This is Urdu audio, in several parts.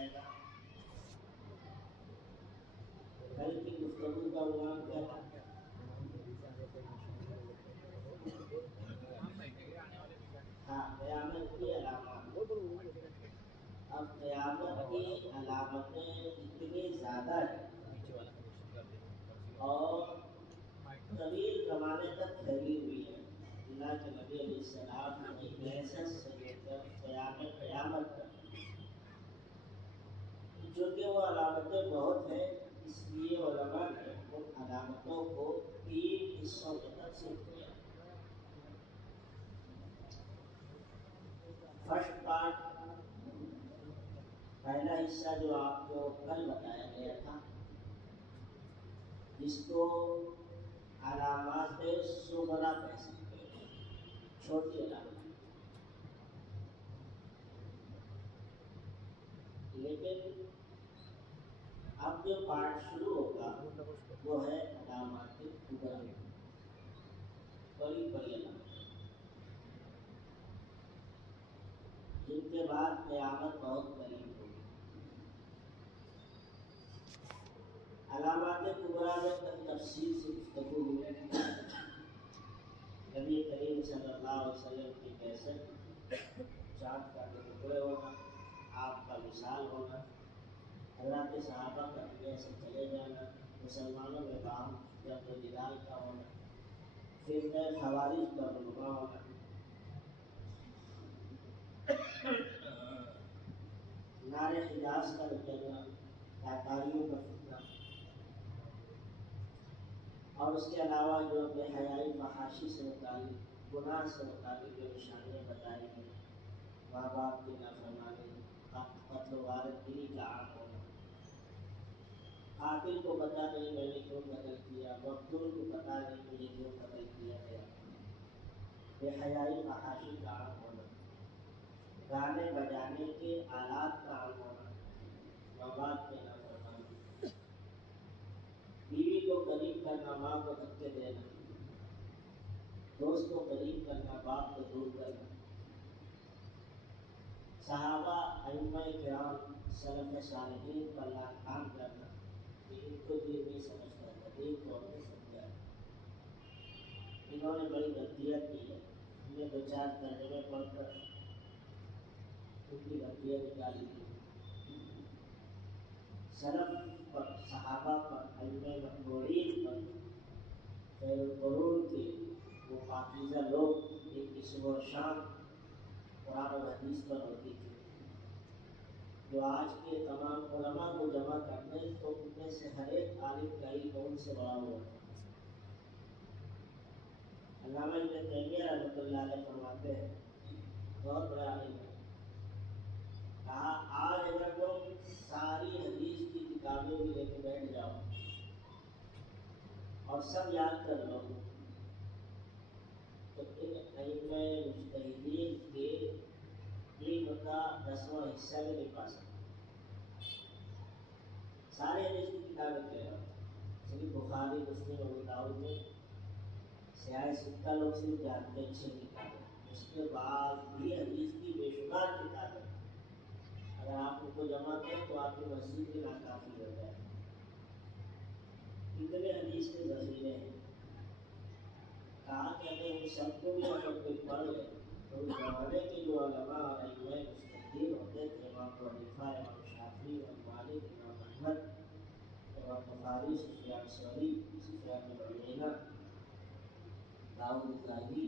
جائے گا. کل کی گفتگو کا عنوان کیا تھا؟ ہاں، قیامت کی علامات. اب قیامت کی علامتیں اتنی زیادہ ہیں اور طویل زمانے تک پھیلی ہوئی ہے. اللہ کے نبی علیہ السلام کی بحثت سے لے کر قیامت تک، جو کہ وہ علامتیں بہت ہیں، اس لیے علماء نے ان علامتوں کو 3 حصوں میں تقسیم کیا. فرسٹ پارٹ، پہلا حصہ جو آپ کو کل بتایا گیا تھا، جس کو علامات صغریٰ کہہ سکتے ہیں، چھوٹی علامات. لیکن اب جو پارٹ شروع ہوگا وہ ہے علامات کبریٰ، بڑی بڑی علامات، جن کے بعد قیامت بہت قریب ہوگی. علامات کبریٰ میں تفصیل سے گفتگو ہوئی. نبی کریم صلی اللہ علیہ وسلم کی بعثت، چاند کا ٹکڑے ہونا، آپ کا وصال ہونا، اللہ کے صحابہ کا دنیا سے چلے جانا، مسلمانوں میں باہم جنگ و جدال کا ہونا، پھر خوارج کا رونما ہونا، نار حجاز کا نکلنا، تاتاریوں کا فتنہ، اور اس کے علاوہ جو بے حیائی فحاشی سے متعلق، گناہ سے متعلق جو نشانیاں بتائی گئی، ماں باپ کی نافرمانی، قتل و غارت گیری کا عام ہونا، قاتل کو پتہ نہیں میں نے کیوں قتل کیا، مقتول کو پتہ نہیں مجھے کیوں قتل کیا گیا، بے حیائی فحاشی کا عام ہونا، گانے بجانے کے آلات کا عام ہونا، ماں باپ کی نافرمانی، بیوی کو قریب کرنا، ماں کو دھکے دینا، دوست کو قریب کرنا، باپ کو دور کرنا، صحابہ، ائمہ کرام، سلف صالحین پر لعن کرنا کہ ان کو دین نہیں سمجھتا تھا، دین کو ہم نے سمجھا. انہوں نے بڑی غلطیاں کی ہے، ہم نے 2-4 ترجمے پڑھ کر ان کی غلطیاں نکالی تھی. سلف پر، صحابہ پر، ائمہ مقبولین پر، خیر القرون کے وہ پاکیزہ لوگ جن کی صبح و شام قرآن و حدیث پر ہوتی تھی، جو آج کے تمام علماء کو جمع کر دیں تو ان میں سے ہر ایک عالم کا علم ان سے بڑا ہوا. علامہ ابن تیمیہ رحمۃ اللہ علیہ فرماتے ہیں، بہت بڑا عالم ہے، کہا آج اگر تم ساری حدیث کی کتابیں بھی لے کے بیٹھ جاؤ اور سب یاد کر لو تو ان ائمہ مجتہدین کے علم کا 10واں حصہ بھی نہیں پا سکتے. سارے حدیث کی کتابیں کہہ رہا ہوں، صرف بخاری، مسلم، ابو داؤد میں سیاہ ستہ لوگ صرف جانتے ہیں 6 کتابیں. اس کے بعد بھی حدیث کی بے شمار کتابیں، اگر آپ ان کو جمع کریں تو آپ کی مسجد بھی ناکافی ہو جائے. اتنے حدیث کے ذخیرے ہیں. کہا کہ اگر ان سب کو بھی اگر کوئی پڑھ لے تو اس زمانے کے جو علماء اور ائمہ مجتہدین ہوتے تھے، امام ابو حنیفہ، امام شافعی، امام مالک، امام احمد، امام بخاری، سفیان ثوری، سفیان بن عیینہ، داؤد ظاہری،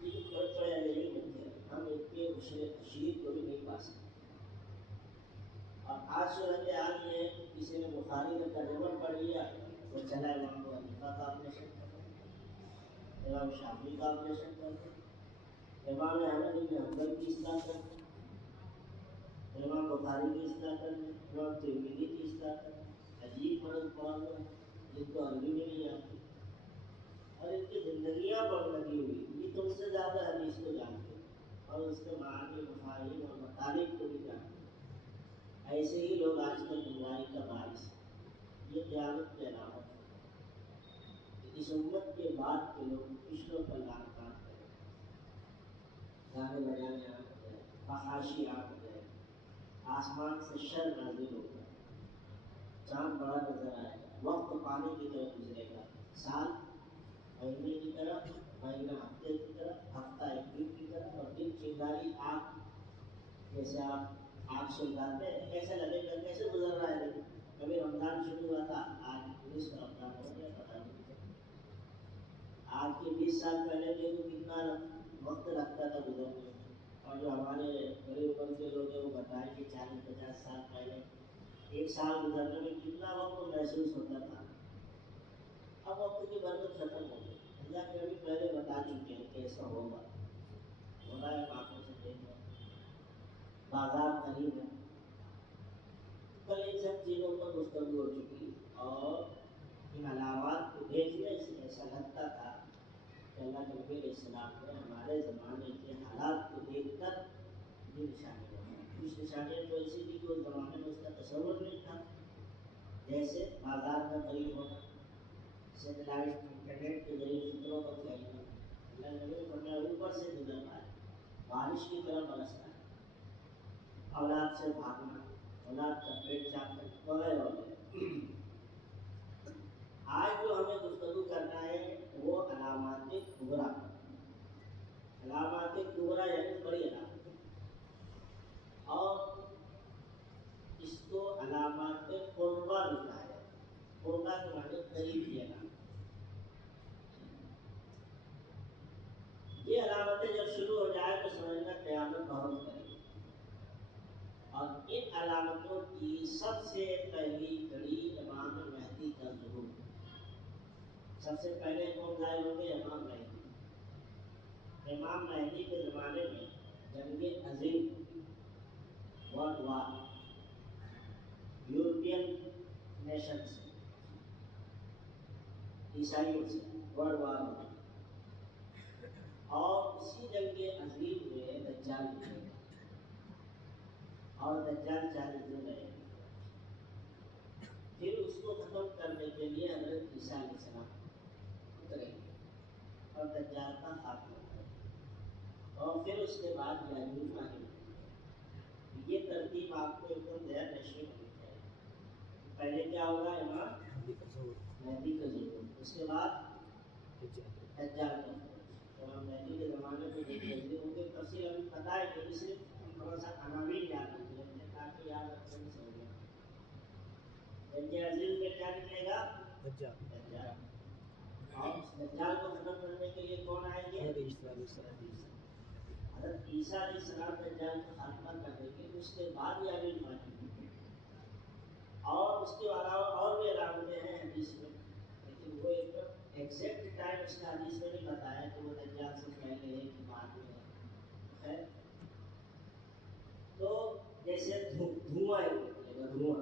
یہ جو بڑے بڑے علم ہوتے ہیں، ہم ان کے عشر تشریح کو بھی نہیں پا سکتے. اور آج صورت حال یہ ہے کہ کسی نے بخاری کا ترجمہ پڑھ لیا تو چلا امام ابو حنیفہ کا آپریشن کر دو، امام شافعی کا آپریشن کر دو، امام احمد بن حنبل کی اصلاح کر دو، امام بخاری کی اصلاح کر دو، امام ترمذی کی اصلاح کر دو. عجیب مرض پڑا ہوا ہے جن کو عربی میں نہیں آتی اور ان کی زندگیاں پر لگی ہوئی، یہ تم سے زیادہ حدیث کو جانتے ہیں اور اس کے معنی، مفاہیم اور مطالب کو بھی جانتے ہیں. ایسے ہی لوگ آج کل گمراہی کا باعث ہیں. یہ قیامت کی علامت ہے کہ اس امت کے بعد کے لوگ پچھلوں پر لعنتات کریں، گانے بجانے عام ہو جائے، فحاشی عام ہو جائے، آسمان سے شر نازل ہوگا، چاند بڑا نظر آئے گا، وقت پانی کی طرف گزرے گا، سال مہینے کی طرف، مہینہ ہفتے کی طرف، ہفتہ ایک دن کی طرف، اور دن چنگاری آگ جیسے آپ آگ سلگاتے ہیں ایسے لگے گا کیسے گزر رہا ہے۔ کبھی رمضان شروع ہوا تھا، آج 19 رمضان ہو گیا پتا نہیں۔ آج کے 20 سال پہلے دیکھو کتنا وقت لگتا تھا گزرنے میں، اور جو ہمارے بڑے عمر کے لوگ ہیں وہ بتائیں کہ 40-50 سال پہلے ایک سال گزرنے میں کتنا وقت محسوس ہوتا تھا۔ اب وقت کی برکت ختم ہو گئی، اللہ کے ابھی پہلے بتا چکے ہیں کہ ایسا ہوگا، ہو رہا ہے آنکھوں سے دیکھ رہے ہیں، بازار قریب ہے۔ کل ان سب چیزوں پر گفتگو ہو چکی، اور ان علامات کو دیکھنے سے ایسا لگتا تھا کہ اللہ کے نبی علیہ السلام نے ہمارے زمانے کے حالات کو دیکھ کر یہ نشانی بنائی۔ کچھ نشانیاں تو ایسی تھی کہ اس زمانے میں اس کا تصور نہیں تھا، جیسے بازار کا قریب ہونا، سیٹلائٹ انٹرنیٹ کے ذریعے فکروں کا پھیلنا، اللہ کے نبی نے فرمایا اوپر سے گزرنا ہے، بارش کی طرح برسنا ہے، اولاد سے بھاگنا، اولاد کا پیٹ چاٹنا وغیرہ وغیرہ۔ آج جو ہمیں گفتگو کرنا ہے وہ علامات کبریٰ، علامات کبریٰ یعنی بڑی علامت، اور اس کو علامات قربیٰ لکھا ہے۔ قربیٰ کے معنی قریب کی علامت۔ یہ علامتیں جب شروع ہو جائے تو سمجھنا قیامت بہت قریب، اور ان علامتوں کی سب سے پہلی کڑی امام مہدی کا ظہور۔ سب سے پہلے کون ظاہر ہوں گے؟ امام مہدی۔ امام مہدی کے زمانے میں جنگ عظیم، ورلڈ وار، یورپین نیشن سے، عیسائیوں سے ورلڈ وار ہوگا، اور اسی جنگ عظیم میں دجال نکلے گا، اور دجال 40 دن رہے گا۔ پھر اس کو ختم کرنے کے لیے حضرت عیسیٰ علیہ السلام اتریں گے اور دجال کا خاتمہ کریں گے، اور پھر اس کے بعد یاجوج ماجوج۔ یہ ترتیب آپ کو ایک دم ذہن نشین ہونی چاہیے۔ پہلے کیا ہوگا؟ امام مہدی کا ظہور، اس کے بعد دجال کا خروج۔ امام مہدی کے زمانے میں جو تجزیے ہوں گے تفصیل ابھی پتہ ہے کہ صرف تھوڑا سا عناوین یاد رکھ لیں گے تاکہ یاد رکھنے میں سمجھ آئے۔ جنگ عظیم میں کیا نکلے گا؟ دجال۔ اور اس دجال کو ختم کرنے کے لیے کون آئیں گے؟ حضرت عیسیٰ علیہ السلام دجال کا خاتمہ کر دیں گے، اس کے بعد یاجوج ماجوج۔ اور اس کے علاوہ اور بھی علامتیں ہیں حدیث میں، لیکن وہ ایک ایگزیکٹ ٹائم اس کا حدیث میں نہیں بتایا کہ وہ دجال سے پہلے ہے کہ بعد میں ہے۔ خیر، تو جیسے دھواں نکلے گا، دھواں،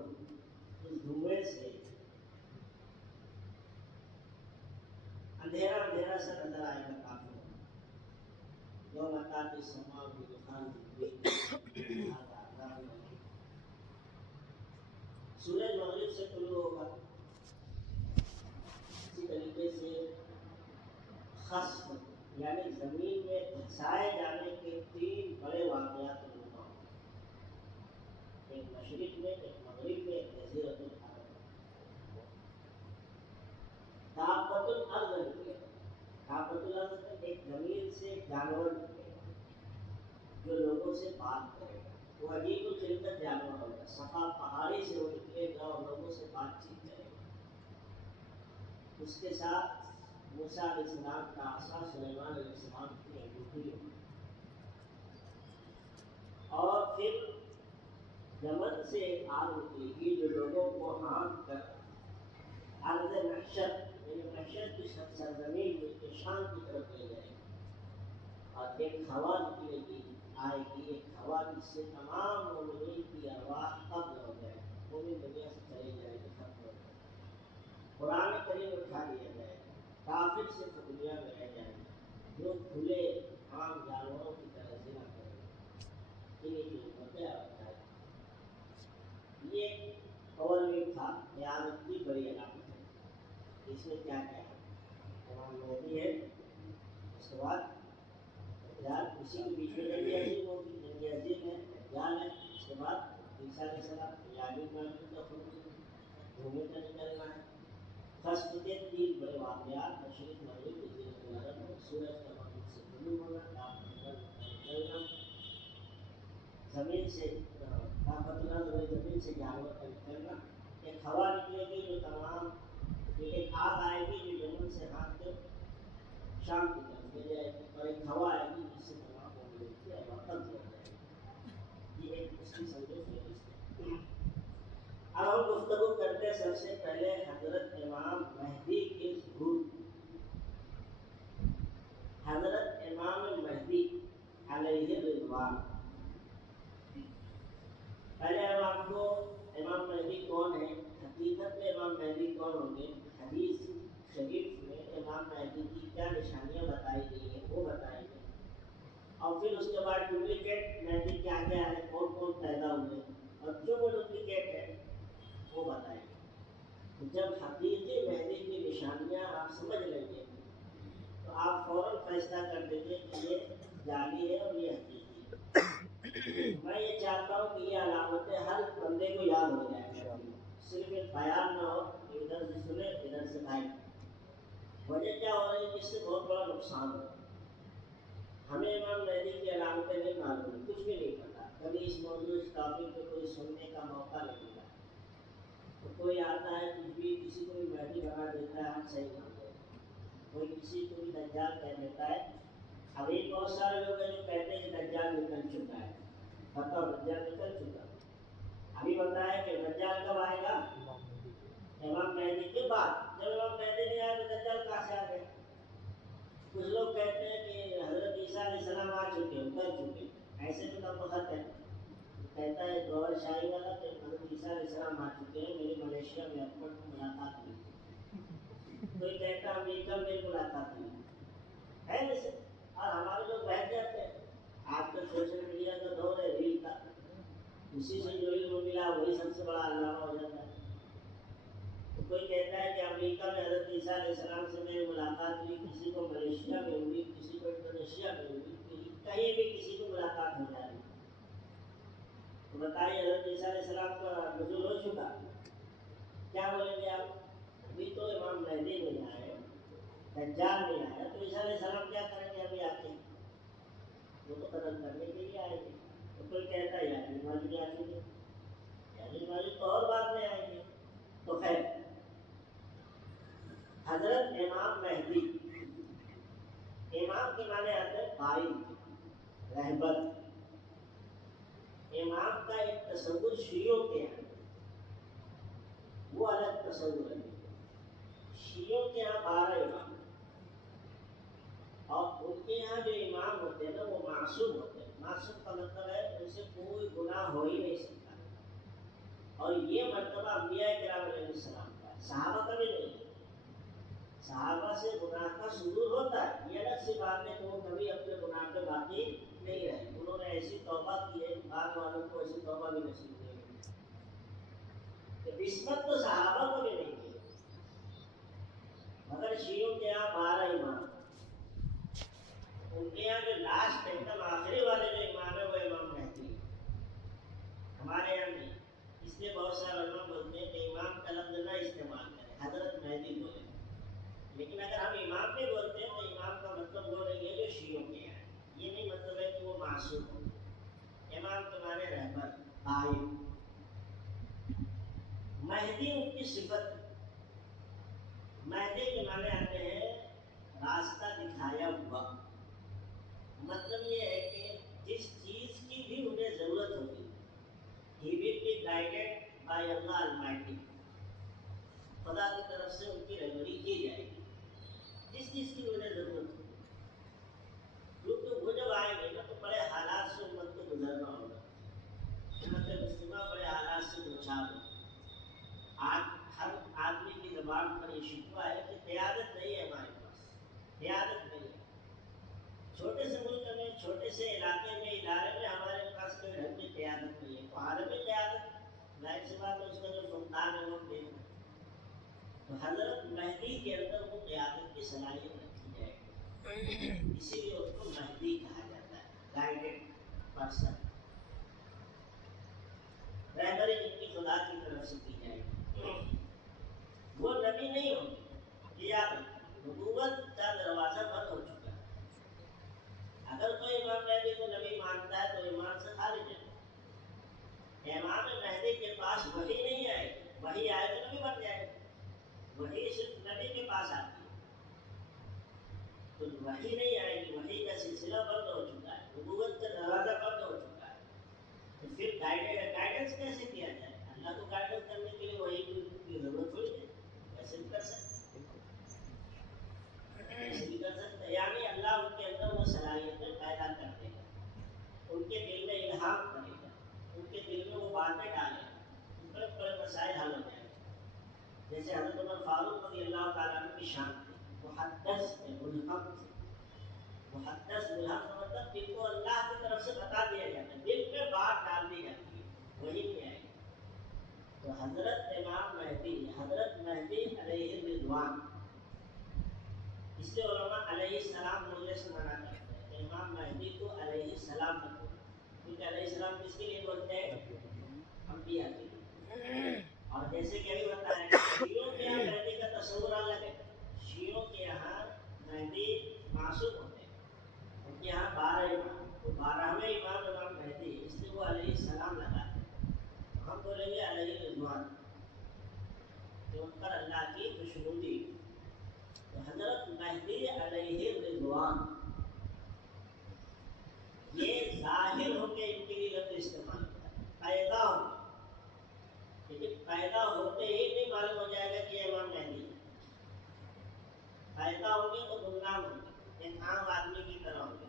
اس دھوئیں سے اندھیرا اندھیرا سا نظر آئے گا کافی۔ یوم تأتی السماء بدخان مبین، سورج مغرب سے طلوع ہوگا۔ اسی طریقے سے خسف یعنی زمین میں دھسائے جانے کے 3 بڑے واقعات رونما ہوں، ایک مشرق میں، ایک مغرب میں، ایک جزیرۃ العرب۔ دابۃ الارض نکلے گا، دابۃ الارض میں ایک زمین سے ایک جانور نکلے گا جو لوگوں سے بات کرے گا۔ وہ عجیب الخلقت جانور ہوگا، صفا پہاڑی سے وہ نکلے گا اور لوگوں سے بات چیت کرے گا۔ اس کے ساتھ موسیٰ علیہ السلام کا عصا، سلیمان علیہ السلام کی انگوٹھی ہوگی۔ اور پھر یمن سے ایک آگ نکلے گی جو لوگوں کو ہانک کر ارض محشر یعنی محشر کی سرزمین میں شام کی طرف لے جائے گی، اور ایک ہوا نکلے گی، آئے گی ایک ہوا جس سے تمام مومنین کی ارواح قبض ہو جائے گی، مومن دنیا سے چلے جائے گی، ختم ہو جائے گی، قرآن کریم اٹھا لیا جائے گا، کافر صرف دنیا میں رہ جائے گا جو کھلے عام جانوروں کی طرح زنا کرے گا۔ انہیں کی امتیں آتا ہے۔ یہ اول تھا، قیامت کی بڑی علامت ہے۔ اس میں کیا کیا ہے؟ امام مہدی ہے، اس کے بعد دجال، اسی کے بیچ میں جنگ عظیم ہوگی، جنگ عظیم ہے، دجال ہے، اس کے بعد عیسیٰ علیہ السلام یعنی معلوم کا خروج گھومنے کا نکلنا ہے. خصفتے 3 بڑے واقعات مشرق مغرب کے ذیل قلعہ میں سورج کا مغرب سے طلوع ہونا نکلنا زمین سے زمین سے جانور کا نکلنا ایک ہوا نکلے گی جو تمام ایک آگ آئے گی جو یمن سے ہاتھ کے شام کی طرف لے جائے گی اور ایک ہوا آئے گی جس سے تمام مملکت کی ہوا قبض ہو جائے گی. یہ ایک اس کی سمجھو فہرست ہے. اب ہم گفتگو کرتے ہیں سب سے پہلے حضرت امام مہدی کے ظہور. حضرت امام مہدی علیہ رضوان. پہلے ہم آپ کو امام مہدی کون ہے، حقیقت میں امام مہدی کون ہوں گے، حدیث شریف میں امام مہدی کی کیا نشانیاں بتائی گئی ہیں وہ بتائیں گے، اور پھر اس کے بعد ڈپلیکیٹ مہدی کیا کیا ہے، کون کون پیدا ہوئے اور جو وہ ڈپلیکیٹ ہے وہ بتائیں گے. جب حقیقی مہدی کی نشانیاں آپ سمجھ لیں گے تو آپ فوراً فیصلہ کر دیں گے کہ یہ جعلی ہے اور یہ حقیقی ہے. میں یہ چاہتا ہوں کہ یہ علامتیں ہر بندے کو یاد ہو جائیں، صرف ایک بیان نہ ہو کہ ادھر سے سنے ادھر سے بھائی. وجہ کیا ہو رہی ہے، جس سے بہت بڑا نقصان ہو. ہمیں امام مہدی کی علامتیں نہیں معلوم، کچھ بھی نہیں پتا، کبھی اس موضوع اس ٹاپک پہ کوئی سننے کا موقع نہیں ملا. تو کوئی آتا ہے کچھ بھی کسی کو بھی مہدی بنا دیتا ہے، ہم صحیح مانتے ہیں. کوئی کسی کو بھی دجال کہہ دیتا ہے. ابھی بہت سارے لوگ ہیں جو کہتے ہیں کہ دجال نکل چکا ہے. بتاؤ دجال نکل چکا، ابھی بتایا کہ دجال کب آئے گا، امام مہدی کے بعد. جب امام مہدی نہیں آئے تو دجال کہاں سے آ گئے. کچھ لوگ کہتے ہیں کہ حضرت عیسیٰ علیہ السلام آ چکے اتر چکے، ایسے تو تب وقت ہے. کہتا ہے گور شاہی والا کہ حضرت عیسیٰ علیہ السلام آ چکے ہیں، میری ملیشیا میں اکبر کو ملاقات ہوئی. کوئی کہتا ہے امریکہ میں ملاقات ہوئی ہے جیسے. اور ہمارے لوگ بیٹھ جاتے ہیں. آج کل سوشل میڈیا کا دور ہے، ریل کا، اسی سے جو علم ملا وہی سب سے بڑا علامہ ہو جاتا ہے. تو کوئی کہتا ہے کہ امریکہ میں حضرت عیسیٰ علیہ السلام سے میری ملاقات ہوئی، کسی کو ملیشیا میں ہوئی، کسی کو انڈونیشیا میں ہوئی، کہیں بھی کسی کو ملاقات ہو جائے. تو بتائیے حضرت عیسیٰ علیہ السلام کا نزول ہو چکا، کیا بولیں گے آپ. ابھی تو امام مہدی نہیں آئے، دجال نہیں آیا، تو عیسیٰ علیہ السلام کیا کریں گے ابھی آ کے، وہ تو قتل کرنے کے لیے آئیں گے. تو کوئی کہتا ہے یعنی ماجد آ چکے، یعنی ماجد تو اور بعد میں آئیں گے. تو خیر حضرت امام مہدی، امام کے معنی آتے ہیں قائد، رہبر. امام کا ایک تصور شیعوں کے ہیں، وہ الگ تصور ہے. شیعوں کے یہاں 12 امام، اور ان کے یہاں جو امام ہوتے ہیں نا وہ معصوم ہوتے ہیں. معصوم کا مطلب ہے ان سے کوئی گناہ ہو ہی نہیں سکتا. اور یہ مرتبہ انبیاء کرام علیہ السلام کا ہے، صحابہ کا بھی نہیں ہے. صحابہ سے گناہ کا صدور ہوتا ہے، یہ الگ سی بات ہے کہ وہ کبھی اپنے گناہ پہ باقی نہیں رہے. انہوں نے ایسی توبہ کی ہے، بعد والوں کو ایسی توبہ بھی نصیب نہیں ہوئی. عصمت تو صحابہ کو بھی نہیں ہے. مگر شیعوں کے یہاں 12 امام، ان کے یہاں جو لاسٹ ایک دم آخری والے جو امام ہے وہ امام مہدی ہے. ہمارے یہاں نہیں. اس لیے بہت سارے علماء بولتے ہیں کہ امام کا لفظ نہ استعمال کریں، حضرت مہدی بولیں. لیکن اگر ہم امام بھی بولتے ہیں تو امام کا مطلب وہ نہیں ہے جو شیعوں کے یہاں ہے. یہ نہیں مطلب ہے کہ وہ معصوم ہو. امام کے معنی رہبر، قائد. مہدی ان کی صفت. مہدی کے معنی آتے ہیں راستہ دکھایا ہوا. مطلب یہ ہے کہ جس چیز کی بھی انہیں ضرورت ہوگی، he will be guided by Allah almighty. خدا کی طرف سے ان کی رہبری کی جائے گی جس چیز کی انہیں ضرورت ہوگی. کیونکہ وہ جب آئیں گے نا تو بڑے حالات سے امت کو گزرنا ہوگا. امت مسلمہ بڑے حالات سے دوچار ہوگا. آج ہر آدمی کی زبان پر یہ شکوہ ہے کہ قیادت نہیں ہے ہمارے پاس، قیادت نہیں ہے. چھوٹے سے ملک میں، چھوٹے سے علاقے میں، ادارے میں ہمارے پاس کوئی ڈھنگ کی قیادت نہیں ہے. تو عالمی قیادت ظاہر سی بات ہے اس کا جو فقدان ہے وہ دیکھنا. تو حضرت مہدی کے اندر وہ قیادت کی صلاحیت رکھی جائے گی، اسی لیے اس کو مہدی کہا جاتا ہے، گائیڈڈ پرسن. طرف سے کی جائے گی، وہ نبی نہیں ہوگی، یہ یاد رکھو، نبوت کا دروازہ بند ہو چکا ہے۔ اگر کوئی امام مہدی کو نبی مانتا ہے تو ایمان سے خارج ہے۔ امام مہدی کے پاس وحی نہیں آئے گی، وحی آئے تو نبی بن جائے گا، وحی صرف نبی کے پاس آتی ہے، تو وحی نہیں آئے گی، وحی کا سلسلہ بند ہو چکا ہے، نبوت کا دروازہ بند ہو چکا ہے، تو پھر گائیڈنس کیسے کیا جائے؟ اللہ کو گائیڈنس کرنے کے لیے وحی کی ضرورت تھوڑی ہے، ایسے بھی کر سکتے ایسے بھی کر سکتے، یعنی اللہ ان کے اندر وہ صلاحیتیں پیدا کر دے گا، ان کے دل میں الہام کرے گا، ان کے دل میں وہ باتیں ڈالے گا، بڑے بڑے مسائل حل ہو جائیں گے۔ جیسے حضرت عمر فاروق رضی اللہ تعالیٰ عنہ کی شان تھی، محدث تھے، ملحق تھے۔ محدث ملحق کا مطلب دل کو اللہ کی طرف سے بتا دیا جاتا ہے، دل پہ بات ڈال دی جاتی ہے، وہی نہیں آئے گی۔ تو حضرت امام مہدی، حضرت مہدی علیہ الرضوان، اس لیے علماء علیہ السلام بولنے سے منع کرتے ہیں کہ امام مہدی کو علیہ السلام نہ بولیں، کیونکہ علیہ السلام کس کے لیے بولتے ہیں؟ انبیاء کے لیے۔ اور جیسے کہ ابھی بتایا کہ شیعوں کے یہاں مہدی کا تصور الگ ہے، شیعوں کے یہاں مہدی معصوم ہوتے ہیں، ان کے یہاں 12 امام، تو 12ویں امام مہدی، اس لیے وہ علیہ السلام لگاتے ہیں، ہم بولیں گے علیہ الرضوان، کہ ان پر اللہ کی خوشنودی۔ تو حضرت مہدی علیہ الرضوان، یہ ظاہر ہو کے ان کے لیے لفظ استعمال ہوتا ہے، پیدا ہو، لیکن پیدا ہوتے ہی نہیں معلوم ہو جائے گا کہ یہ امام مہدی ہے، پیدا ہوں گے تو گمنام ہوں گے، ایک عام آدمی کی طرح ہوں گے،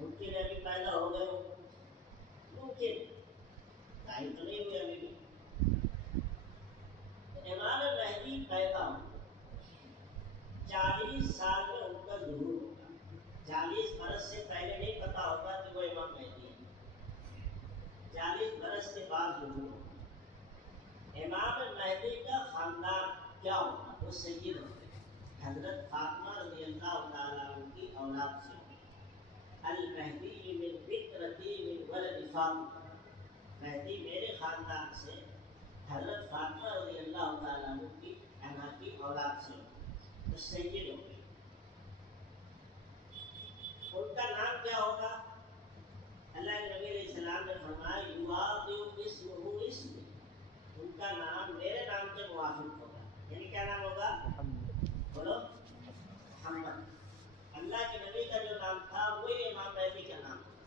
ممکن ابھی پیدا ہو گئے ہو، ممکن ظاہر تو نہیں ہوئے ابھی بھی، تو امام مہدی پیدا ہوں، 40 سال میں ان کا ظہور ہوگا، 40 برس سے پہلے نہیں پتا ہوگا کہ وہ امام مہدی ہے، 40 برس کے بعد ظہور ہوگا۔ امام مہدی کا خاندان کیا ہوگا؟ وہ سید ہوگا، حضرت فاطمہ رضی اللہ تعالیٰ عنہ کی اولاد سے ہوگی، المہدی من فطرتی من ولد فاطمہ، مہدی میرے خاندان سے حضرت فاطمہ رضی اللہ تعالیٰ عنہ کی انا کی اولاد سے ہوگی، تو سید ہوگی۔ ان کا نام کیا ہوگا؟ اللہ کے نبی علیہ السلام نے فرمایا یواضع اسمہ اسمی، ان کا نام میرے نام کے موافق ہوگا، یعنی کیا نام ہوگا؟ بولو، محمد۔ اللہ کے نبی کا جو نام تھا وہی امام مہدی کا نام ہوگا،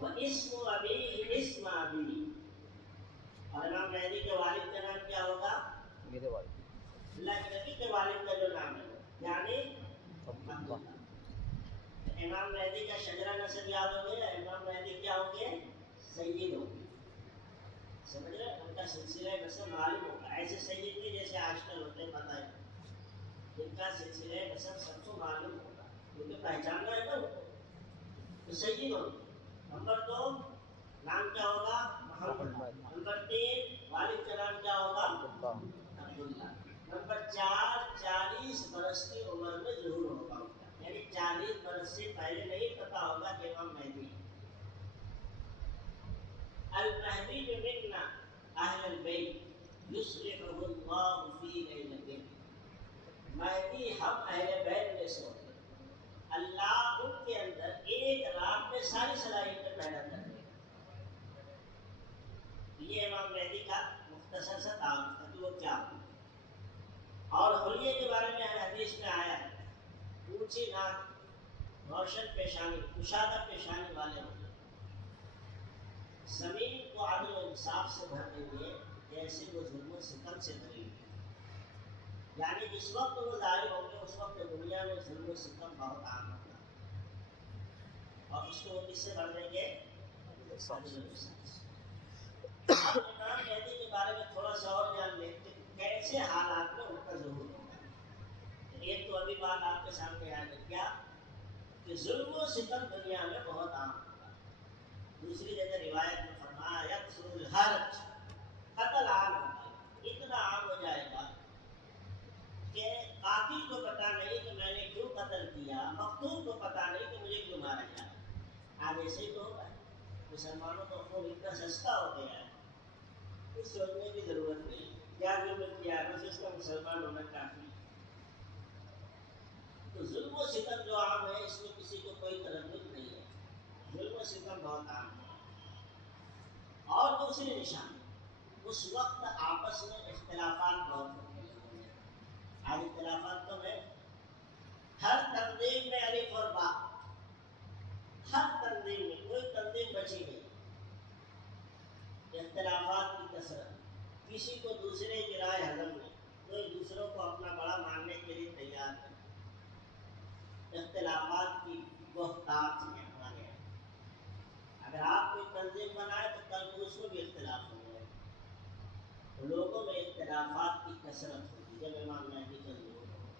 واسم ابی اسم ابی، اور امام مہدی کے والد کا نام کیا ہوگا؟ میرے والد، اللہ کے نبی کے والد کا جو نام ہے یعنی عبداللہ۔ امام مہدی کا شجرہ نسب یاد ہو گیا، امام مہدی کیا ہوں گے؟ سید ہوں گے، سمجھ رہے؟ ان کا سلسلہ نسب معلوم ہوگا، ایسے سید نہیں جیسے آج کل ہوتے ہیں، پتہ ہے ان کا سلسلہ نسب سب کو معلوم ہوگا، کیونکہ پہچاننا ہے نا ان کو، تو سید ہوں گے۔ نمبر 2 نام کیا ہوگا؟ محمد۔ نمبر 3 والد کا نام کیا ہوگا؟ عبداللہ۔ نمبر 4 40 برس کی عمر میں ظہور ہوگا ان کا، یعنی 40 برس سے پہلے نہیں پتا ہوگا کہ امام مہدی ہے۔ المہدی منا اہل البیت یصلحہ اللہ فی لیلۃ، مہدی ہم اہل بیت میں سے ہوتے ہیں، اللہ ان کے اندر ایک رات میں ساری صلاحیتیں پیدا کر دے گا۔ یہ امام مہدی کا مختصر سا تعارف تھا کہ وہ کیا ہو۔ اور حلیے کے بارے میں حدیث میں آیا ہے، اونچی ناک، روشن پیشانی، کشادہ پیشانی والے ہوں گے، زمین کو عدل و انصاف سے بھر دیں گے جیسے وہ ظلم و ستم سے بھری ہوئی، یعنی جس وقت وہ ظاہر ہوں گے اس وقت دنیا میں ظلم و ستم بہت عام ہوتا ہے، اور اس کو وہ کس سے بھر دیں گے؟ عدل و انصاف سے۔ اب امام مہدی کے بارے میں تھوڑا سا اور جان لیتے کیسے حالات میں ان کا ظہور ہوگا۔ ایک تو ابھی بات آپ کے سامنے آ گئی، کیا کہ ظلم و ستم دنیا میں بہت عام ہوگا۔ دوسری جگہ روایت میں فرمایا یکثر الحرج، قتل عام ہوگا، اتنا عام ہو جائے گا کہ قاتل کو پتہ نہیں کہ میں نے کیوں قتل کیا، مقتول کو پتہ نہیں کہ مجھے کیوں مارا جائے۔ آج ایسے ہی تو ہوگا، مسلمانوں کا خون اتنا سستا ہو گیا ہے کچھ سوچنے کی ضرورت نہیں، کیا ظلم کیا ہے، بس اس کا مسلمان ہونا کافی۔ تو ظلم و ستم جو عام ہے اس میں کسی کو کوئی تردد نہیں ہے، ظلم و ستم بہت عام ہے۔ اور دوسری نشانی، اس وقت آپس میں اختلافات بہت ہوتے ہیں۔ آج اختلافات تو ہے، ہر تنظیم میں الف اور با، ہر تنظیم میں کوئی تنظیم بچی نہیں۔ اختلافات کی کثرت، کسی کو دوسرے کی رائے ہضم نہیں، کوئی دوسروں کو اپنا بڑا ماننے کے لیے تیار نہیں۔ اختلافات کی بہتات میں ہمارے ہیں۔ اگر آپ کوئی تنظیم بنائے تو کل کو اس میں بھی اختلاف ہو جائے، تو لوگوں میں اختلافات کی کثرت ہوگی جب امام مہدی کا ظہور ہو۔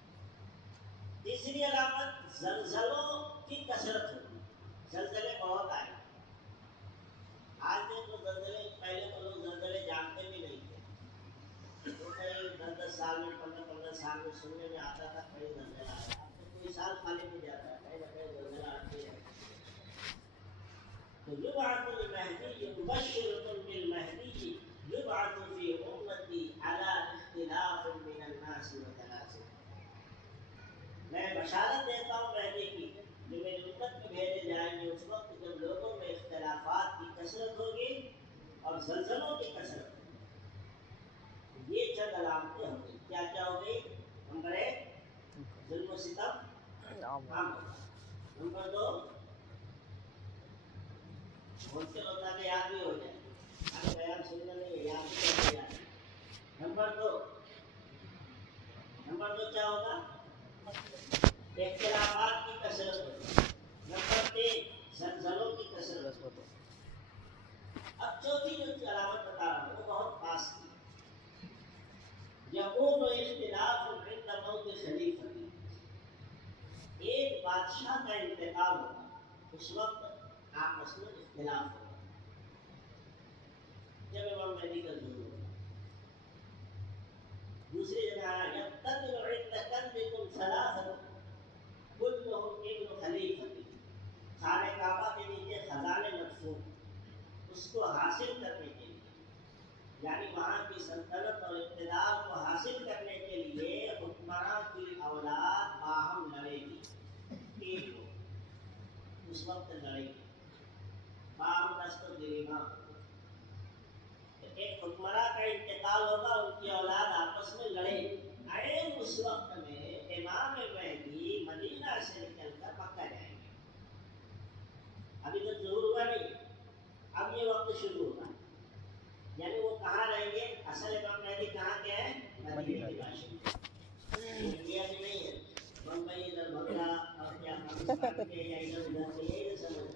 تیسری علامت زلزلوں کی کثرت ہوگی، زلزلے بہت آئے۔ آج دیکھو زلزلے، پہلے تو لوگ زلزلے جانتے بھی نہیں تھے، تو کئی 10 سال میں 15 سال میں سننے میں آتا تھا کئی زلزلہ آیا، اب تو کوئی سال خالی نہیں جاتا ہے، کہیں نہ کہیں زلزلہ آتے رہتا ہے۔ تو یبعث المہدی مبشرۃ بالمہدی یبعث فی امتی علی اختلاف من الناس وتناسل۔ میں بشارت دیتا ہوں مہدی کی جو میری امت میں بھیجے جائیں گے اس وقت جب لوگوں میں اختلافات کی کثرت ہوگی اور زلزلوں کی کثرت ہوگی۔ یہ چند علامتیں ہوں گی۔ کیا کیا ہو گئی؟ نمبر 1 ظلم و ستم عام ہوگا۔ نمبر 2 بولتے ہوتا کہ یاد بھی ہو جائے، آگے بیان سننا نہیں ہے، یاد بھی ہو جائے۔ نمبر 2 کیا ہوگا؟ اختلافات کی کثرت ہوگی۔ نمبر 3 زلزلوں کی کثرت ہوگی۔ اب چوتھی جو علامت بتا رہا ہوں وہ بہت خاص ہے۔ یقوم اختلاف عند موت خلیفتی، ایک بادشاہ کا انتقال ہوگا، اس وقت آپس میں اختلاف ہوگا جب امام مہدی کا ظہور ہوگا۔ دوسری جگہ یقتتل عند کنزکم ثلاثۃ کلہم ابن خلیفتی، خانہ کعبہ کے نیچے خزانے مدفون، اس کو حاصل کرنے کے لیے، یعنی وہاں کی سلطنت اور اقتدار کو حاصل کرنے کے لیے حکمراں کی اولاد باہم لڑے گی، تین لوگ اس وقت لڑے گی، باہم دست و گریباں۔ ایک حکمراں کا انتقال ہوگا، ان کی اولاد آپس میں لڑے گی۔ عین اس وقت میں امام مہدی مدینہ سے نکل کر مکہ جائیں گے۔ ابھی تو ظہور ہوا نہیں، اب یہ وقت شروع ہوگا، یعنی وہ کہاں رہیں گے؟ اصل امام مہدی کہاں کے ہیں؟ مدینہ کے باشندے، انڈیا میں نہیں ہے، بمبئی دربھنگا اور کیا پاکستان کے یا ادھر ادھر سے یہی سمجھ،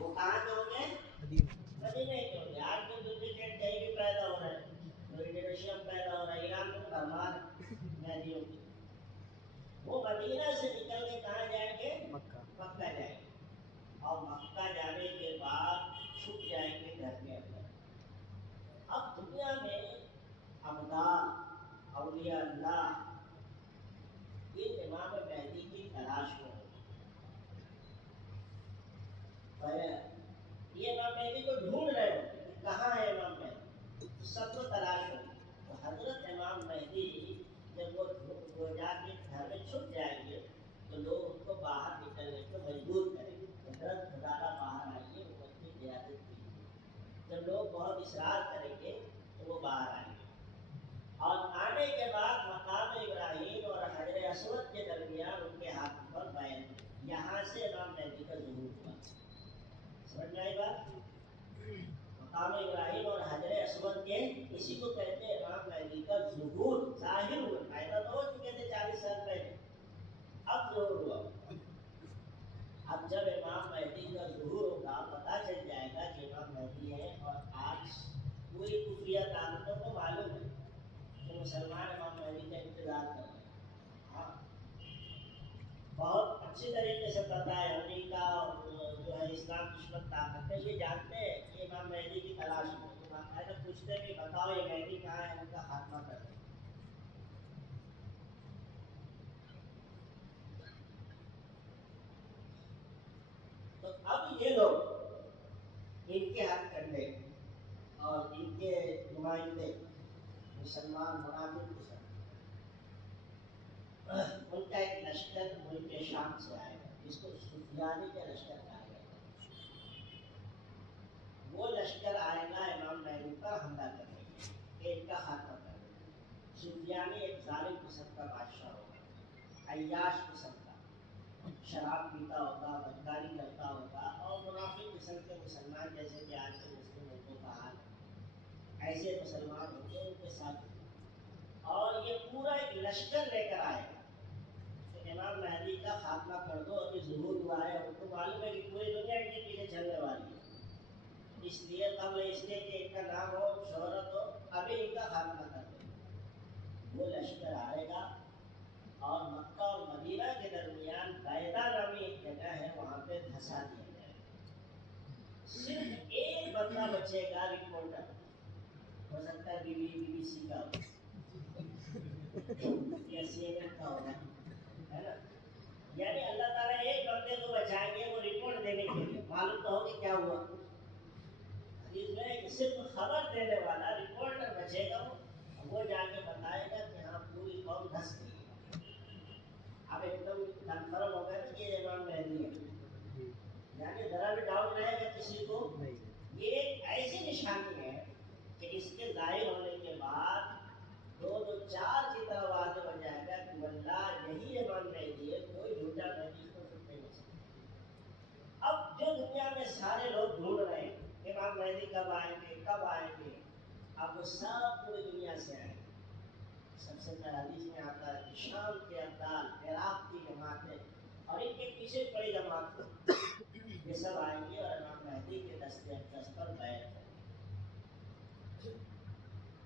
وہ کہاں کے ہوں گے؟ مدینہ کے ہوں گے۔ آج تو ڈپلیکیٹ کہیں بھی پیدا ہو رہا ہے، انڈونیشیا میں پیدا ہو رہا ہے، ایران میں بھرمار مہدیوں کی۔ وہ مدینہ سے نکل کے کہاں جائیں گے؟ مکہ جائیں گے، اور مکہ جانے کے بعد چھپ جائیں گے گھر کے اندر۔ اب دنیا میں ابدال، اولیاء اللہ، یہ امام مہدی کی تلاش میں ہوگی، یہ امام مہدی کو ڈھونڈ رہے ہوں کہ کہاں ہے امام مہدی، تو سب کو تلاش ہوگی۔ تو حضرت امام مہدی جب وہ جا کے گھر میں چھپ جائیں گے تو لوگ ان کو باہر نکلنے کو مجبور کریں گے، حضرت خزانہ باہر آئیے، امت کی قیادت کیجیے۔ جب لوگ بہت اصرار کریں گے تو وہ باہر آئیں گے، اور آنے کے بعد مقام ابراہیم اور حجر اسود کے درمیان ان کے ہاتھ پر بیعت، یہاں سے امام مہدی کا ظہور ہوا۔ سمجھ میں آئی بات؟ مقام ابراہیم اور حجر اسود کے، اسی کو کہتے ہیں امام مہدی کا ظہور، ظاہر ہوا، پیدا تو ہو چکے تھے 40 سال پہلے، اب ظہور ہوا۔ اب جب امام مہدی کا ظہور ہوگا پتہ چل جائے گا کہ امام مہدی ہے، اور آج پوری کفریہ طاقتوں کو معلوم ہے کہ مسلمان امام مہدی کا انتظار کر رہے ہیں۔ ہاں بہت اچھی طریقے سے پتہ ہے، امریکہ جو ہے اسلام دشمن طاقت ہے، یہ جانتے ہیں کہ امام مہدی کی تلاش میں، باقاعدہ پوچھتے بھی بتاؤ یہ مہدی کہاں مسلمان منافق قسم ان کا ایک لشکر ملک شام سے آئے گا جس کو سفیانی کا لشکر کہا گیا ہے. وہ لشکر آئے گا امام مہدی پر حملہ کرنے کے لیے، ان کا خاتمہ کرنے کے لیے. سفیانی ایک ظالم قسم کا بادشاہ ہوگا، عیاش قسم کا، شراب پیتا ہوگا، بدکاری کرتا ہوگا، اور منافق قسم کے مسلمان جیسے کہ آج کے مسلم ملکوں کا حال ہے، ایسے مسلمان ہوں گے ان کے ساتھ. اور یہ پورا ایک لشکر لے کر آئے گا کہ امام مہدی کا خاتمہ کر دو. ابھی ظہور ہوا ہے، ان کو معلوم ہے کہ پوری دنیا ان کے پیچھے چلنے والی ہے، اس لیے قبل اس لیے کہ ان کا نام ہو، شہرت ہو، ابھی ان کا خاتمہ کر دیں. وہ لشکر آئے گا اور مکہ اور مدینہ کے درمیان بیضا نامی ایک جگہ ہے، وہاں پہ دھسا دیا جائے گا. صرف ایک بندہ بچے گا، رپورٹر، ہو سکتا ہے بی بی سی کا ہو یا CNN کا ہوگا، ہے نا. یعنی اللہ تعالیٰ ایک بندے کو بچائیں گے وہ رپورٹ دینے کے لیے، معلوم تو ہو کہ کیا ہوا. حدیث میں ہے کہ صرف خبر دینے والا رپورٹر بچے گا، وہ جا کے بتائے گا کہ ہاں پوری قوم دھس گئی. اب ایک دم کنفرم ہو گیا کہ یہ امام مہدی ہے، یعنی ذرا بھی ڈاؤٹ رہے گا کسی کو. یہ ایک ایسی نشانی ہے کہ اس کے ظاہر ہونے کے بعد دو چار کی طرح واضح ہو جائے گا کہ واللہ یہی امام مہدی ہے، کوئی جھوٹا مہدی اس کو نہیں ہو سکتا. اب جو دنیا میں سارے لوگ ڈھونڈ رہے ہیں امام مہدی کب آئیں گے کب آئیں گے، اب وہ سب پوری دنیا سے آئیں گے. سب سے پہلے حدیث میں آتا ہے کہ شام کے ابدال، عراق کی جماعتیں اور ان کے پیچھے پڑی جماعت، یہ سب آئیں گے اور امام مہدی کے دست اقدس پر بیعت کریں گے.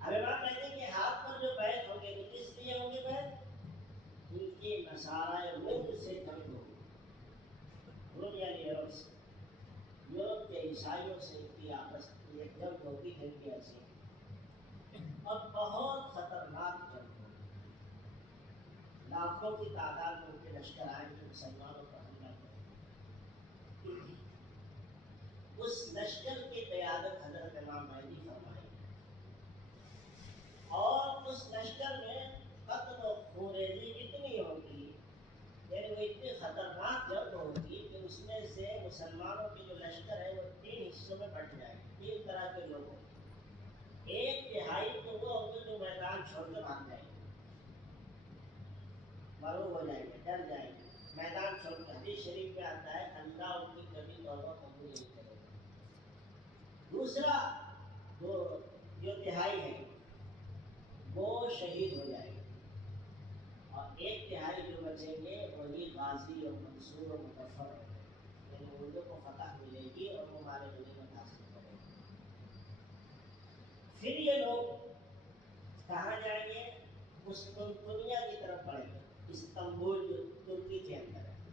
اب امام مہدی کے ہاتھ پر جو بیعت ہوں گے وہ کس لیے ہوں گے؟ بیعت ان کے نصارہ روم سے جنگ ہوگی. روم یعنی یورپ سے، یورپ کے عیسائیوں سے ان کی آپس میں ایک جنگ ہوگی جن کی عرصے اور بہت خطرناک جنگ ہوگی. لاکھوں کی تعداد میں ان کے لشکر آئیں گے، مسلمانوں پر حملہ کریں گے. اس لشکر کی قیادت حضرت امام مہدی فرمائیں گے، اور اس لشکر میں قتل و خونریزی اتنی ہوگی، یعنی وہ اتنی خطرناک جنگ ہوگی کہ اس میں سے مسلمانوں کے جو لشکر ہے وہ 3 حصوں میں بٹ جائیں گے. 3 طرح کے لوگ ہوں گے. ایک تہائی تو وہ ہوں گے جو میدان چھوڑ کے بھاگ جائیں گے، مرعوب ہو جائیں گے، ڈر جائیں گے، میدان چھوڑ کے. حدیث شریف میں آتا ہے اللہ ان کی کبھی توبہ قبول نہیں کرے گا. دوسرا جو تہائی ہے وہ شہید ہو جائے گا، اور ایک تہائی جو بچیں گے وہی غازی اور منصور اور مظفر ہو گئے، یعنی اردو کو فتح ملے گی اور وہ ہمارے غنیمت حاصل کریں گے. پھر یہ لوگ کہاں جائیں گے؟ قسطنطنیہ کی طرف پڑیں گے. استنبول جو ترکی کے اندر ہے،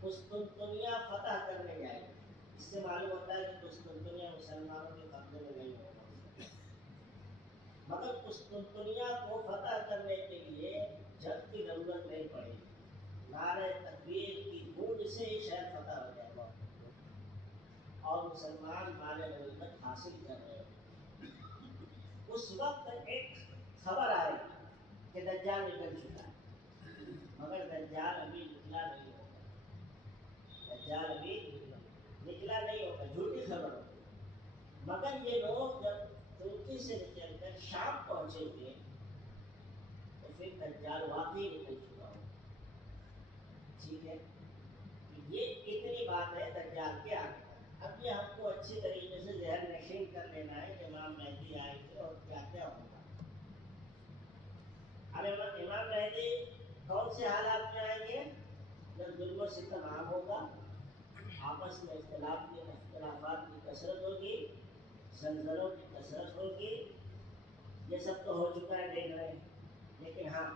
قسطنطنیہ فتح کرنے جائیں گے. اس سے معلوم ہوتا ہے کہ قسطنطنیہ مسلمانوں کے قبضے میں نہیں ہوگا، مگر قسطنطنیہ کو فتح کرنے کے لیے جنگ کی ضرورت نہیں پڑے گی. نعرہ تکبیر کی گونج سے ہی شہر فتح ہو جائے گا اور مسلمان مال غنیمت حاصل کر رہے ہیں. اس وقت ایک خبر آئے گی کہ دجال نکل چکا ہے، مگر دجال ابھی نکلا نہیں ہوگا. دجال ابھی نکلا نہیں ہوگا، جھوٹی خبر ہوگی. مگر یہ لوگ جب ترکی سے نکل کر شام پہنچیں گے تو پھر دجال واقعی نکل چکا ہوگا. ٹھیک ہے، یہ اتنی بات ہے دجال کے آگے. اب یہ ہم کو اچھی طریقے سے ذہن نشین کر لینا ہے کہ امام مہدی آئیں گے اور کیا کیا ہوگا. اب امام مہدی کون سے حالات میں آئیں گے؟ جب ظلم و ستم عام ہوگا، آپس میں اختلافات کی کثرت ہوگی، زلزلوں کی کثرت ہوگی. یہ سب تو ہو چکا ہے، دیکھ رہے ہیں. لیکن ہاں،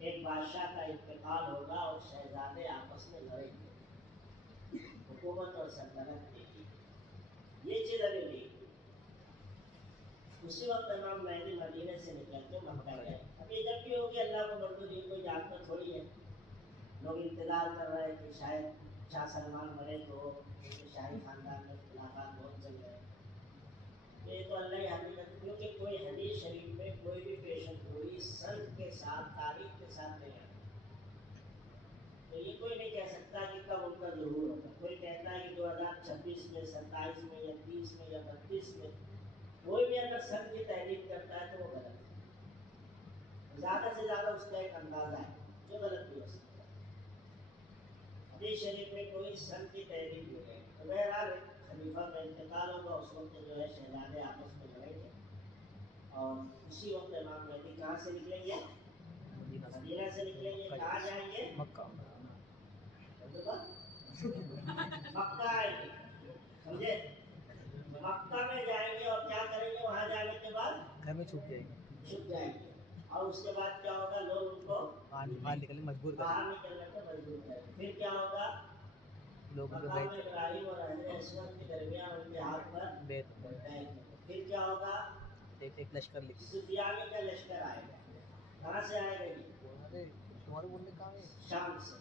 ایک بادشاہ کا انتقال ہوگا اور شہزادے آپس میں لڑیں گے، حکومت اور سلطنت کے لیے. یہ چیز ابھی نہیں. اسی وقت امام مہدی مدینے سے نکل کے مکہ گئے. اب یہ جب بھی ہوگی اللہ کو منظور، یہ کوئی جانتا تھوڑی ہے. لوگ انتظار کر رہے ہیں کہ شاید شاہ سلمان مرے تو شاہی خاندان میں اختلافات بہت چل رہے ہیں. یہ تو اللہ ہی حقیقت، کیونکہ کوئی حدیث شریف میں کوئی بھی پیشن گوئی سند کے ساتھ تاریخ کے ساتھ نہیں آتی. تو یہ کوئی نہیں کہہ سکتا کہ کب ان کا ظہور ہوگا. کوئی کہتا ہے کہ 2026 میں 27 میں یا 30 میں یا 32 میں. کوئی بھی اگر سند کی تحریک کرتا ہے تو وہ غلط ہے. زیادہ سے زیادہ اس کا ایک اندازہ ہے جو غلط بھی ہو سکتا ہے. حدیث شریف میں کوئی سند کی تحریک نہیں ہے. تو بہرحال خلیفہ کا انتقال ہوگا اس وقت جو ہے شہزادے آپس میں لڑیں گے اور اسی وقت امام مہدی کہاں سے نکلیں گے؟ مدینہ سے نکلیں گے. کہاں جائیں گے؟ مکہ آئیں گے. سمجھے؟ مکہ میں جائیں گے اور کیا کریں گے؟ وہاں جانے کے بعد گھر میں چھپ جائیں گے اور اس کے بعد کیا ہوگا؟ لوگ ان کو باہر نکلنے مجبور کریں گے. پھر کیا ہوگا؟ مقام ابراہیم اور حجر اسود کے درمیان ان کے ہاتھ پر بیعت. پھر کیا ہوگا؟ ایک لشکر سفیانی کا لشکر آئے گا. کہاں سے آئے گا؟ تمہارے بولنے کا شام سے.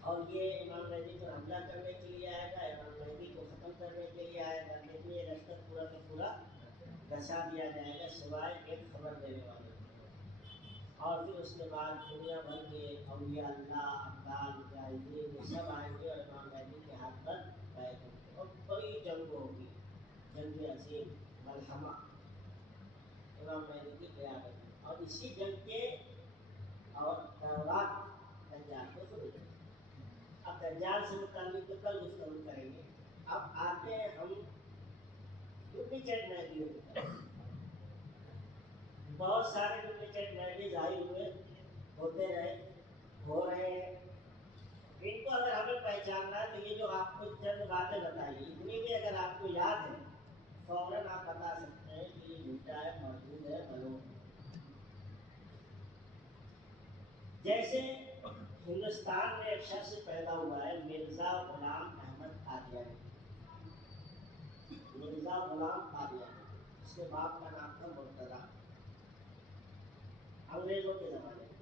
اور یہ امام مہدی پر حملہ کرنے کے لیے آئے گا, امام مہدی کو ختم کرنے کے لیے آئے گا. لیکن یہ لشکر پورا کا پورا دھسا دیا جائے گا سوائے ایک خبر دینے والے. اور پھر اس کے بعد دنیا بھر کے اولیاء اللہ, ابدال, مجاہدین یہ سب آئیں گے اور امام مہدی کے ہاتھ پر بیعت ہوں گے. اور بڑی جنگ ہوگی, جنگ عظیم ملحمہ امام مہدی کی قیادت میں. اور اسی جنگ کے اور دوران دجال کو ضرور. اب دجال سے متعلق تو کل گفتگو کریں گے. اب آتے ہیں ہم ڈپلیکیٹ مہدیوں کی طرف. بہت سارے ڈپلیکیٹ مہدی ظاہر ہوئے, ہوتے رہے, ہو رہے ہیں. ان کو اگر ہمیں پہچاننا ہے تو یہ جو آپ کو چند باتیں بتائیے, اتنی بھی اگر آپ کو یاد ہے فوراً آپ بتا سکتے ہیں کہ یہ جھوٹا ہے, موجود ہے, ملعون ہے. جیسے ہندوستان میں ایک شخص پیدا ہوا ہے مرزا غلام احمد قادیانی. مرزا غلام قادیانی, اس کے باپ کا نام تھا مرتضیٰ. انگریزوں کے زمانے میں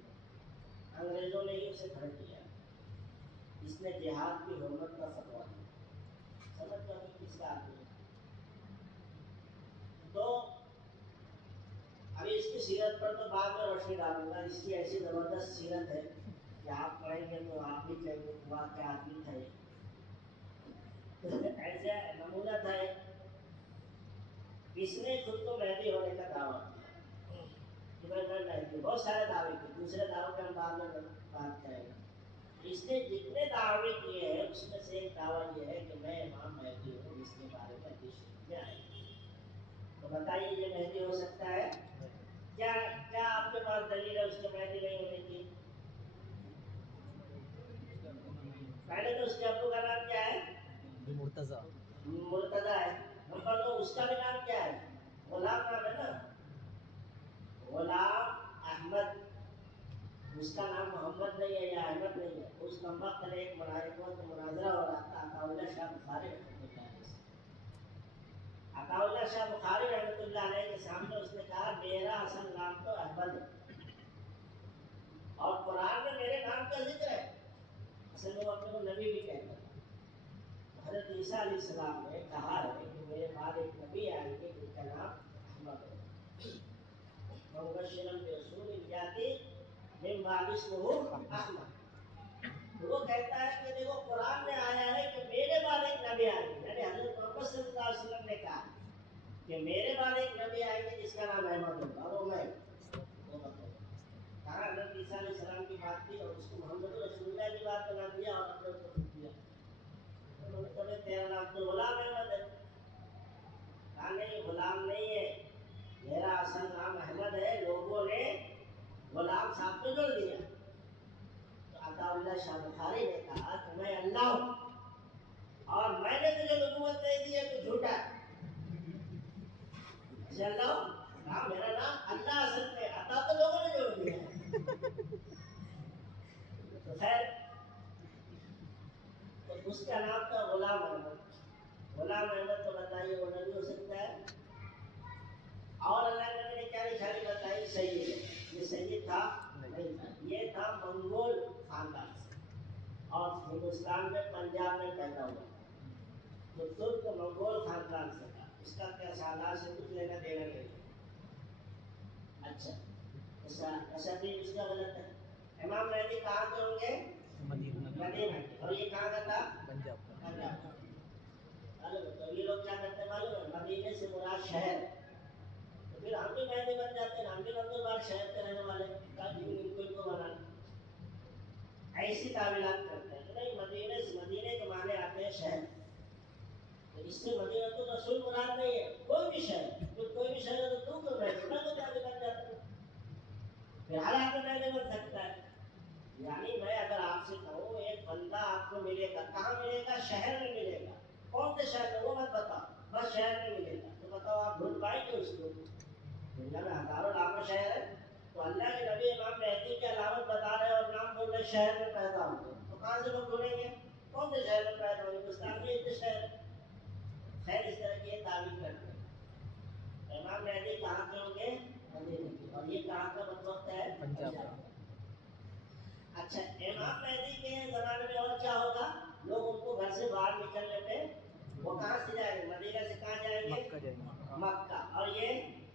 انگریزوں نے ہی اسے پھڑ دیا. اس نے جہاد کی حرمت کا فتویٰ دیا. سمجھ کر کس کا آدمی ہے. تو ابھی اس کی سیرت پر تو بعد میں روشنی ڈالوں گا. اس کی ایسی زبردست سیرت ہے کہ آپ پڑھیں گے تو آپ بھی کہیں گے وہاں کے آدمی تھے. ایسے نمونہ تھا. اس نے خود کو مہدی ہونے کا دعویٰ کیا کہ میں مہدی. بہت سارے دعوے کیے, دوسرے دعوے کے ہم بعد میں بات کریں گے. اس نے جتنے دعوے کیے ہیں اس میں سے ایک دعویٰ یہ ہے کہ میں امام مہدی ہوں, اس کے بارے میں حدیث شریف میں آئے. تو بتائیے یہ مہدی ہو سکتا ہے کیا؟ کیا آپ کے پاس دلیل ہے اس کے مہدی نہیں ہونے کی؟ پہلے تو اس کے ابو کا نام کیا ہے؟ مرتضیٰ. مرتضیٰ ہے. نمبر 2 اس کا بھی نام کیا ہے؟ غلام نام ہے نا, غلام احمد. اس کا نام محمد نہیں ہے یا احمد نہیں ہے. اس نمبر پر ایک مناظرہ ہو رہا تھا عطا اللہ شاہ بخاری رحمۃ اللہ علیہ سے. عطا اللہ شاہ بخاری رحمۃ اللہ علیہ کے سامنے اس نے کہا میرا اصل نام تو احمد ہے اور قرآن میں میرے نام کا ذکر ہے. اصل میں وہ اپنے کو نبی بھی کہتا ہے. حضرت عیسیٰ علیہ السلام نے کہا ہے کہ میرے بعد ایک نبی آئیں گے جن کا نام احمد ہے. مبشرا برسول یاتی من بعد اسمہ احمد. وہ کہتا ہے کہ دیکھو قرآن میں آیا ہے کہ میرے بعد ایک نبی آئیں گے. یعنی حضرت محمد صلی اللہ علیہ وسلم نے کہا کہ میرے بعد ایک نبی آئیں گے جس کا نام احمد ہوگا, اور وہ میں. کہا حضرت عیسیٰ علیہ السلام کی بات کی اور اس کو محمد رسول اللہ کی بات بنا دیا اور اپنے کو چھوڑ دیا. تیرا نام تو غلام احمد ہے. کہا نہیں, غلام نہیں ہے, میرا اصل نام احمد ہے, لوگوں نے غلام صاحب کو جوڑ دیا. تو عطا اللہ شاہ بخاری نے کہا کہ میں اللہ ہوں اور میں نے تجھے نبوت نہیں دی ہے تو جھوٹا ہے. اللہ ہوں, کہا میرا نام اللہ اصل میں, عطا تو لوگوں نے جوڑ دیا ہے. تو خیر تو اس کا نام تھا غلام احمد. غلام احمد تو بتائیے وہ نبی ہو سکتا ہے؟ اور اللہ نبی نے کیا نشانی بتائی؟ سید ہے. یہ سید تھا نہیں تھا, یہ تھا منگول خاندان سے اور ہندوستان میں پنجاب میں پیدا ہوا. تو ترک منگول خاندان سے تھا. اس کا کیا سادات سے کچھ لینا دینا نہیں. اچھا ایسا بھی اس کا غلط ہے. امام مہدی کہاں کے ہوں گے؟ مدینہ مدینہ کے. اور یہ کہاں کا تھا؟ پنجاب کا. پنجاب کا. تو یہ لوگ کیا کرتے ہیں معلوم ہے؟ مدینے سے مراد شہر. تو پھر ہم بھی مہدی بن جاتے ہیں، ہم بھی نمبر شہر کے رہنے والے ان کو بنانا. ایسی تعویلات کرتے ہیں کہ نہیں مدینے کے معنی آتے ہیں شہر. تو اس سے مدینہ تو رسول مراد نہیں ہے، کوئی بھی شہر. کوئی بھی شہر ہے تو تو رہے تو جاتے بن جاتے ہیں. پھر ہر آپ مہدی بن سکتا ہے. یعنی میں اگر آپ سے کہوں ایک بندہ آپ کو ملے گا، کہاں ملے گا؟ شہر میں ملے گا. کون سے شہر میں وہ مت بتاؤ، بس شہر میں ملے گا. تو بتاؤ آپ ڈھونڈ پائیں گے اس کو؟ دنیا میں ہزاروں لاکھوں شہر ہے. تو اللہ کے نبی امام مہدی کی علامت بتا رہے اور نام بول رہے شہر میں پیدا ہوئے، تو کہاں سے لوگ ڈھونڈیں گے؟ کون سے شہر میں پیدا ہوئے؟ ہندوستان میں اتنے شہر ہے. خیر اس طرح کی تعبیر کرتے ہیں. امام مہدی کہاں کے ہوں گے؟ مدینے کے. اور یہ کہاں کا وقت ہے؟ پنجاب کا. اچھا امام مہدی کے زمانے میں اور کیا ہوگا؟ لوگ ان کو گھر سے باہر نکلنے پہ وہ کہاں سے جائیں گے؟ مدینہ سے کہاں جائیں گے؟ مکہ جائیں گے. مکہ. اور یہ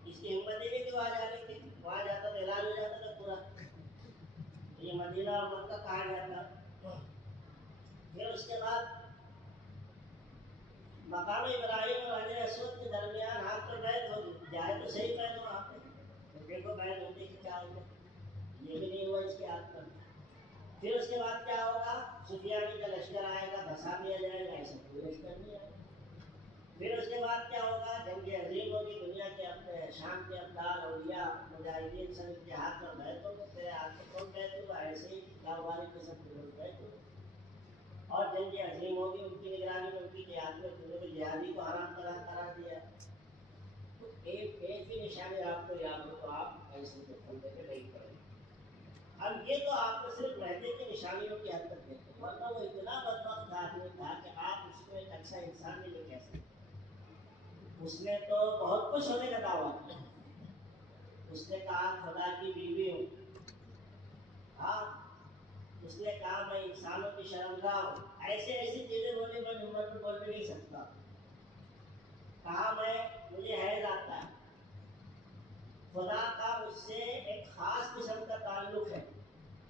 اس کی ہمت نہیں کہ وہاں جانے کی، وہاں جاتا تو اعلان ہو جاتا تھا پورا. یہ مدینہ اور مکہ کہا جاتا. پھر اس کے بعد مقام ابراہیم اور حجر اسود کے درمیان ہاتھ پر بیعت ہوگی. جائے تو صحیح بیعت وہاں پہ، دیکھو بیعت ہوتی کہ کیا ہوگا. یہ بھی نہیں ہوا اس کے ہاتھ پر. پھر اس کے بعد کیا ہوگا؟ سفیانی کا لشکر آئے گا، بسا دیا جائے گا. ایسا کوئی لشکر نہیں آئے گا. پھر اس کے بعد کیا ہوگا؟ جنگ عظیم ہوگی. دنیا کے اپنے شام کے ابدال اولیاء مجاہدین سب کے ہاتھ پر بیعت ہوگا. تیرے ہاتھ میں کون بیعت ہوگا؟ ایسے ہی کاروباری قسم کے لوگ بیعت ہوگا. اور جنگ عظیم ہوگی ان کی نگرانی میں، ان کی قیادت میں. تم نے جہادی کو حرام قرار دیا. تو ایک ہی نشانی آپ کو یاد ہو تو آپ ایسے دیکھتے کہ نہیں پڑے. اب یہ تو آپ کو صرف مہدی کی نشانیوں کی حد تک دیکھتے، ورنہ وہ اتنا بدبخت آدمی تھا کہ آپ اس کو ایک اچھا انسان نہیں کہہ سکتے. اس نے تو بہت کچھ ہونے کا دعویٰ کیا. اس نے کہا خدا کی بیوی ہوں. ہاں اس نے کہا میں انسانوں کی شرمگاہ ہوں. ایسے ایسی چیزیں بولے میں نمبر میں بول بھی نہیں سکتا. کہا مجھے حیض آتا ہے. خدا کا مجھ سے ایک خاص قسم کا تعلق ہے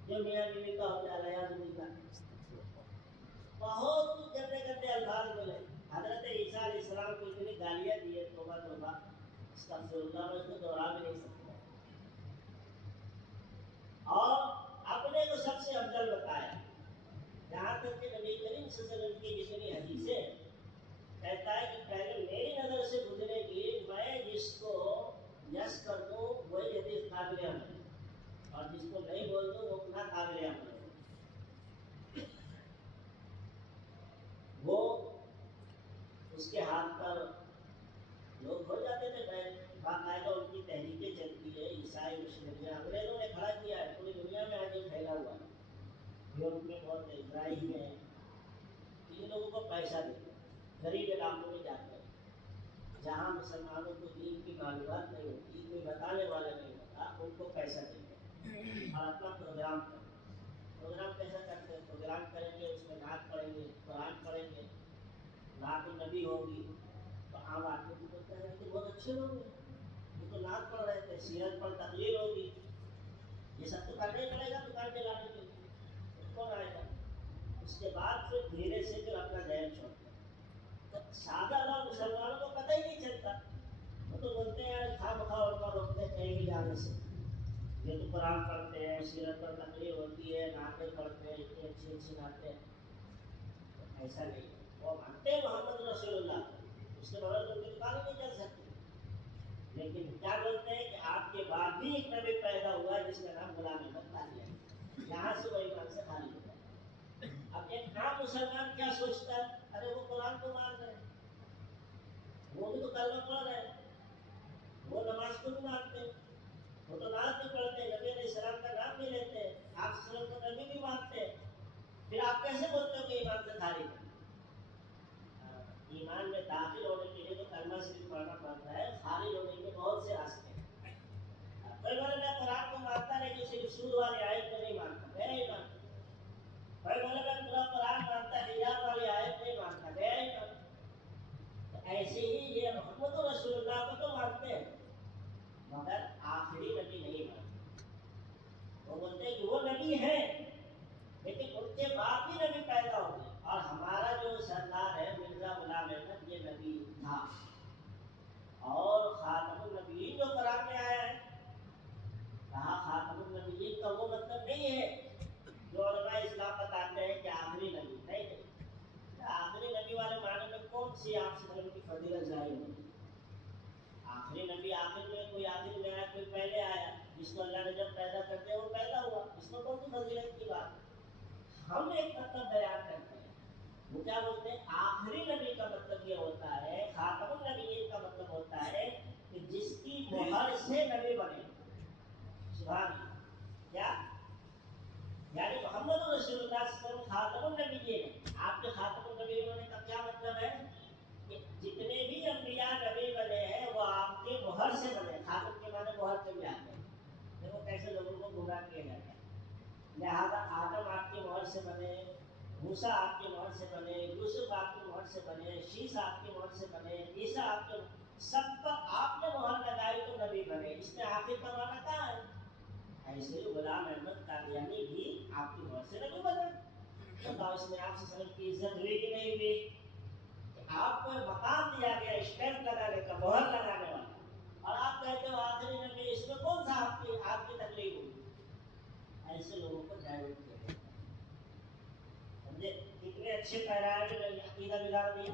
جو میاں بیوی کا ہوتا ہے. علیہ السلام بہت گندے گندے الفاظ بولے. حضرت عیسیٰ علیہ السلام کو اتنی گالیاں دی ہے، توبہ توبہ استغفر اللہ، میں اس کو دوہرا بھی نہیں سکتا. اور اپنے کو سب سے افضل بتایا. یہاں تک کہ نبی کریم صلی اللہ علیہ وسلم کی جتنی حدیثیں کہتا ہے کہ پہلے میری نظر سے گزرے گی، میں جس کو یس کر دوں وہی حدیث قابل عمل ہے، اور جس کو نہیں بول دوں وہ نہ قابل عمل ہے. وہ اس کے ہاتھ پر لوگ ہو جاتے تھے. باقاعدہ ان کی تحریکیں چلتی ہے. عیسائی مشنریاں انگریزوں نے کھڑا کیا ہے، پوری دنیا میں آج یہ پھیلا ہوا ہے. یورپ میں بہت ہے، اسرائیل میں ہے. ان لوگوں کو پیسہ دیتے ہیں، غریب علاقوں میں جاتے ہیں جہاں مسلمانوں کو دین کی معلومات نہیں ہوتی، کوئی بتانے والا نہیں ہوتا. ان کو پیسہ دیتے ہیں اور اپنا پروگرام کرتے ہیں. پروگرام کیسا کرتے ہیں؟ پروگرام کریں گے، اس میں نعت پڑھیں گے، قرآن پڑھیں گے، نعت النبی ہوگی. تو عام آدمی کو بولتا ہے کہ بہت اچھے لوگ ہیں، یہ تو نعت پڑھ رہے تھے. سیرت پر تقریر ہوگی. یہ سب تو کرنا ہی پڑے گا دکان پہ لانے کے لیے، کون آئے گا؟ اس کے بعد پھر دھیرے سے پھر اپنا ذہن چھوڑتے ہیں. سادہ لوگ مسلمانوں کو پتہ ہی نہیں چلتا. وہ تو بولتے ہیں کھا بخا اور روکتے کہیں بھی جانے سے. یہ تو قرآن پڑھتے ہیں، سیرت پر تقریر ہوتی ہے، نعتیں پڑھتے ہیں، اتنی اچھی اچھی نعتیں. ایسا نہیں ہے. وہ مانتے ہیں محمد رسول اللہ، اس کے بغیر تو دکان ہی نہیں چل سکتی. لیکن کیا بولتے ہیں کہ آپ کے بعد بھی ایک نبی پیدا ہوا ہے جس کا نام غلام احمد قادیانی ہے. یہاں سے وہ ایمان سے خالی ہوتا ہے. اب ایک عام مسلمان کیا سوچتا ہے؟ ارے وہ قرآن کو مان رہے ہیں، وہ بھی تو کلمہ پڑھ رہے ہیں، وہ نماز کو بھی مانتے ہیں، وہ تو نعت بھی پڑھتے ہیں، نبی علیہ السلام کا نام بھی لیتے ہیں، آپ صلی اللہ علیہ وسلم کو نبی بھی مانتے ہیں. پھر آپ کیسے بولتے ہو کہ ایمان سے خالی ہے؟ ایمان میں داخل ہونے کے لیے تو کلمہ صرف پڑھنا پڑتا ہے. خالی ہونے کے بہت سے راستے ہیں. کوئی بولے میں قرآن کو مانتا نہیں، جو صرف سود والی آیت کو نہیں مانتا، میں ایمان. کوئی بولے میں پورا قرآن مانتا ہے، حجاب والی آیت نہیں مانتا، میں ایمان. ایسے ہی یہ محمد رسول اللہ کو تو مانتے ہیں، مگر آخری نبی سے آپ سے وسلم کی فضیلت ظاہر ہوتی ہے۔ آخری نبی آخر میں، کوئی آخر میں آیا، کوئی پہلے آیا، جس کو اللہ نے جب پیدا کر دیا وہ پیدا ہوا، اس میں کون سی فضیلت کی بات ہے؟ ہم ایک مطلب بیان کرتے ہیں، وہ کیا بولتے ہیں؟ آخری نبی کا مطلب یہ ہوتا ہے، خاتم النبیین کا مطلب ہوتا ہے کہ جس کی مہر سے نبی بنے۔ سبحان اللہ! کیا؟ یعنی محمد رسول اللہ صلی اللہ علیہ وسلم خاتم النبیین ہے۔ آپ کے خاتم النبیین ہونے کا کیا مطلب ہے؟ کہ جتنے بھی انبیاء نبی بنے ہیں وہ آپ کے مہر سے بنے۔ خاتم کے معنی مہر سے بھی آتے ہیں، دیکھو کیسے لوگوں کو گمراہ کیا جاتا ہے۔ لہذا آدم آپ کی مہر سے بنے، موسیٰ آپ کی مہر سے بنے، یوسف آپ کی مہر سے بنے، شیس آپ کی مہر سے بنے، عیسیٰ آپ کے، سب پر آپ نے مہر لگائی تو نبی بنے۔ اس میں آخر کا معنی کہاں ہے؟ ایسے ہی غلام احمد قادیانی بھی آپ کی مہر سے نبی بنے۔ بتاؤ اس میں آپ سے سلام کی عزت ہوئی کہ نہیں ہوئی؟ کہ آپ کو مقام دیا گیا اسٹیمپ لگانے کا، مہر لگانے والا، اور آپ کہتے ہو آخری نبی، اس میں کون سا آپ کی تکلیف ہوئی؟ ایسے لوگوں کو ڈائیورٹ کیا گیا۔ سمجھے کتنے اچھے پیرائے میں عقیدہ بگاڑ دیا،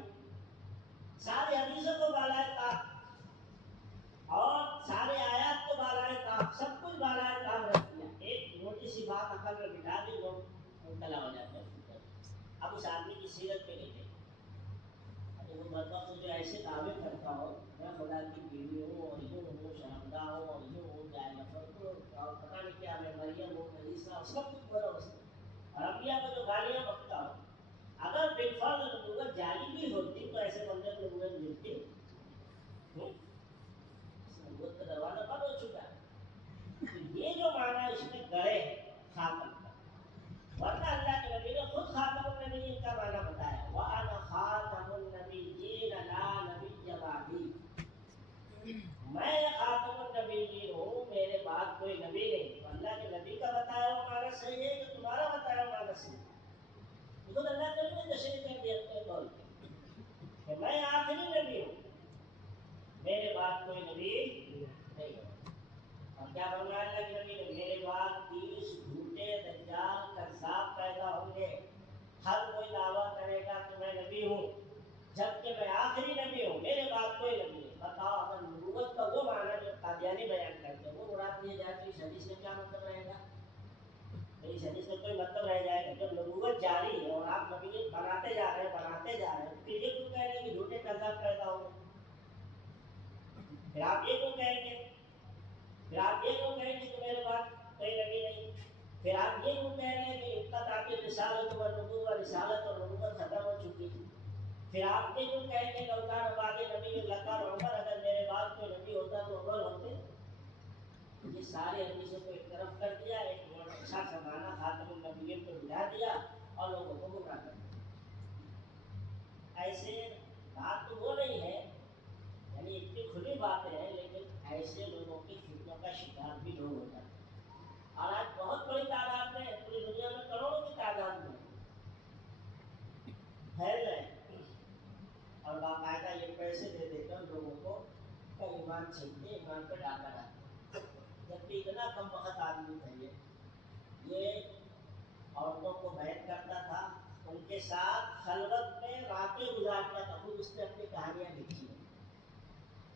سارے حدیثوں کو بالائے طاق اور سارے آیات کو بالائے طاق، سب کچھ بالائے طاق رکھ دیا۔ ایک موٹی سی بات عقل میں بٹھا دی، لوگ مبتلا ہو جاتے ہیں۔ اب اس آدمی کی سیرت پہ نہیں دیکھتے، وہ بدبخت جو ایسے دعوے کرتا ہو، میں خدا کی بیوی ہوں اور یوں ہوں، شرمدہ ہوں اور یوں ہوں، جائے نفرت اور پتہ نہیں کیا، میں مریم ہوں، عیسیٰ، سب کچھ بولو اس نے، اور انبیاء کو جو گالیاں بکتا ہو، اگر بالفرض نبوت جاری بھی ہوتی تو ایسے بندے کو نبوت ملتی؟ نبوت کا دروازہ بند ہو چکا ہے۔ تو یہ جو معنی اس میں گڑے ہیں خاتم کا، ورنہ اللہ کے نبی نے خود خاتم النبیین کا معنی بتایا، وَأَنَا خَاتَمُ النَّبِيِّينَ لَا نَبِيَّ بَعْدِي، میں خاتم النبیین ہوں، میرے بعد کوئی نبی نہیں۔ تو اللہ کے نبی کا بتایا ہوا معنی صحیح ہے کہ تمہارا بتایا ہوا معنی صحیح ہے؟ خود اللہ کے نبی نے تشریح کر دیا اپنے قول پہ کہ میں آخری نبی ہوں، میرے بعد کوئی نبی نہیں ہے۔ اور کیا فرمایا اللہ کے نبی نے؟ میرے بعد 30 جھوٹے دجال کذاب پیدا ہوں گے، ہر کوئی دعویٰ کرے گا کہ میں نبی ہوں، جبکہ میں آخری نبی ہوں، میرے بعد کوئی نبی نہیں۔ بتاؤ اگر نبوت کا وہ معنی جو قادیانی بیان کرتے ہیں وہ مراد دیے جائے تو اس حدیث میں کیا مطلب رہے گا؟ اس حدیث میں کوئی مطلب رہ جائے گا؟ جب نبوت جاری ہے اور آپ نبی بناتے جا رہے ہیں، پھر یہ کیوں کہہ رہے ہیں کہ جھوٹے کذاب پیدا ہوں گے؟ پھر آپ یہ کیوں کہیں گے کہ میرے بعد کوئی نبی نہیں؟ پھر آپ یہ کیوں کہہ رہے ہیں کہ انقطعت رسالت و نبوت، رسالت اور نبوت ختم ہو چکی ہے؟ پھر آپ یہ کیوں کہیں گے لو کان بعد نبی لکان عمر، اگر میرے بعد کوئی نبی ہوتا تو عمر ہوتے؟ یہ سارے حدیثوں کو ایک طرف کر دیا، ایک بہت اچھا سا معنی خاتم النبیین کو بلا دیا اور لوگوں کو گمراہ کر دیا۔ ایسے بات تو وہ نہیں ہے، یعنی اتنی کھلی باتیں ہیں، لیکن ایسے لوگوں کی فتنوں کا شکار بھی لوگ ہو جاتے ہیں۔ اور آج بہت بڑی تعداد میں، پوری دنیا میں کروڑوں کی تعداد میں پھیل رہے ہیں، اور باقاعدہ یہ پیسے دے دے کر لوگوں کو ایمان چھینتے، ایمان پہ ڈاکہ ڈالتے، جبکہ اتنا کم وقت آدمی تھا۔ یہ عورتوں کو بیعت کرتا تھا، ان کے ساتھ خلوت میں راتیں گزارتا تھا، خود اس نے اپنی کہانیاں لکھی ہیں،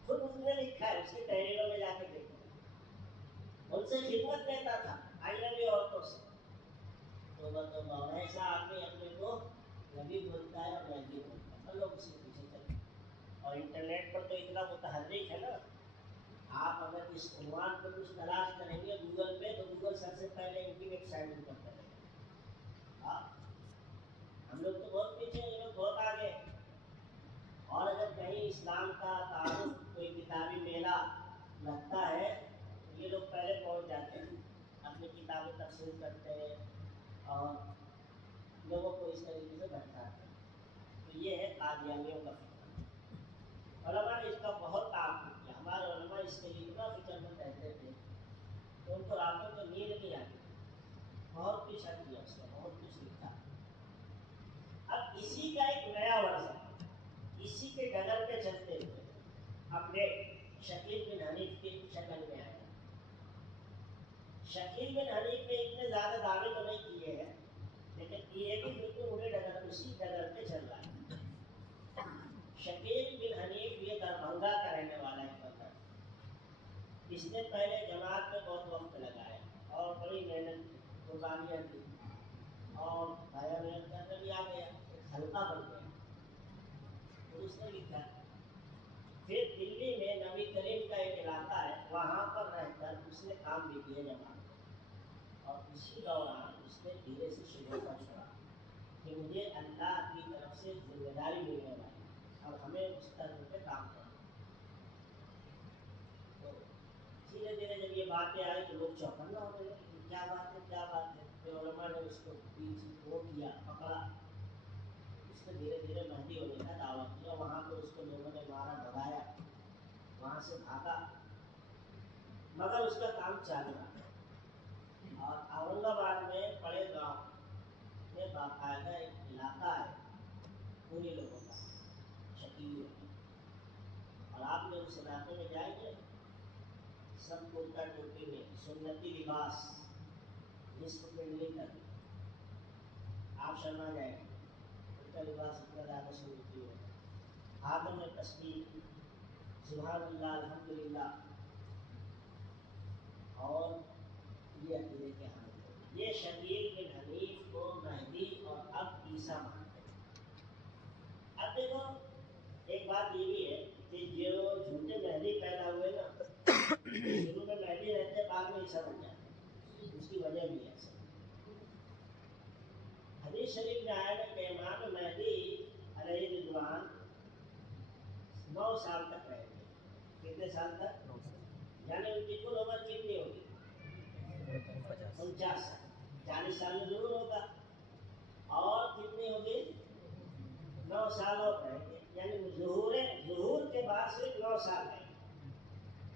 خود اس نے لکھا ہے، اس کی تحریروں میں جا کے دیکھو، ان سے خدمت لیتا تھا اجنبی عورتوں سے۔ تو بتاؤ ایسا آدمی اپنے کو نبی بولتا ہے اور نبی بولتا ہے، اور لوگ اس کے پیچھے چلتے ہیں۔ اور انٹرنیٹ پر تو اتنا متحرک ہے نا، آپ اگر اس عنوان پر کچھ تلاش کریں گے گوگل پہ تو گوگل سب سے پہلے ان کی ویب سائٹ اوپر کرے گا۔ ہم لوگ تو بہت پیچھے ہیں، یہ لوگ بہت آگے۔ اور اگر کہیں اسلام کا تعارف کوئی کتابی میلہ لگتا ہے تو یہ لوگ پہلے پہنچ جاتے ہیں، اپنی کتابیں تفسیر کرتے ہیں اور لوگوں کو اس طریقے سے بھٹکاتے ہیں۔ تو یہ ہے قادیانیوں کا فتنہ۔ علماء نے اس کا بہت تعاقب کیا، ہمارے علماء اس کے لیے اتنا فکر مند رہتے تھے کہ ان کو راتوں کو نیند نہیں آتی، بہت پیچھا کیا اس کا، بہت کچھ لکھا۔ اب اسی کا ایک نیا ورژن اسی کے ڈگر پہ چلتے ہوئے اپنے شکیل بن حنیف کی شکل میں آیا۔ شکیل بن حنیف نے اتنے زیادہ دعوے تو نہیں کیے ہیں، لیکن یہ بھی بالکل انہیں ڈگر، اسی ڈگر پہ چل رہا ہے۔ شکیل بن حنیف یہ دربھنگا کا رہنے والا ایک بندہ، اس نے پہلے جماعت میں بہت وقت لگایا اور بڑی محنت قربانیاں دی اور بھائی محنت کرنے بھی آ گیا، ایک حلقہ بن گیا۔ تو اس نے لکھا پھر دلی میں نبی کریم کا ایک علاقہ ہے، وہاں پر رہ کر اس نے کام بھی کیا جماعت میں، اور اسی دوران اس نے دھیرے سے شروع چھوڑا کہ مجھے اللہ کی طرف سے ذمہ داری ملنے والی اور ہمیں اس طرح پہ کام کرنا۔ تو دھیرے دھیرے جب یہ باتیں آئی تو لوگ چوکنا ہونے لگے کہ کیا بات ہے کیا بات ہے، پھر علماء نے اس کو بیچ وہ کیا پکڑا، اس نے دھیرے دھیرے مہدی ہونے کا دعویٰ کیا، وہاں پہ اس کو لوگوں نے مارا بھگایا، وہاں سے بھاگا، مگر اس کا کام چالو رہا۔ اور اورنگ آباد میں بڑے گاؤں میں باقاعدہ ایک علاقہ ہے پوری لوگوں کا، شکیل، اور آپ نے اس علاقے میں جائیں گے سب کرتا ٹوپی میں، سنتی لباس، نصف پنڈلی تک، آپ شرما جائیں گے، ان کا لباس اتنا زیادہ سنتی ہے، ہاتھوں میں تسبیح، سبحان اللہ، الحمدللہ، اور یہ عقیدے کے حامل ہیں۔ یہ شکیل بن حنیف کو مہدی اور اب عیسیٰ مانتے ہیں۔ اب دیکھو ایک بات یہ بھی ہے کہ جو جھوٹے مہدی پیدا ہوئے نا، شروع میں مہدی رہتے بعد میں عیسیٰ بن جاتے، اس کی وجہ بھی ہے۔ حدیث شریف میں آیا ہے کہ امام مہدی علیہ رضوان 9 سال تک رہے گے۔ کتنے سال تک؟ 9 سال، یعنی ان کی کل عمر کتنی ہوگی؟ 49 سال، 40 سال میں ضرور ہوگا، اور کتنی ہوگی؟ 9 سال اور رہیں گے، یعنی ظہور کے بعد صرف 9 سال رہیں گے،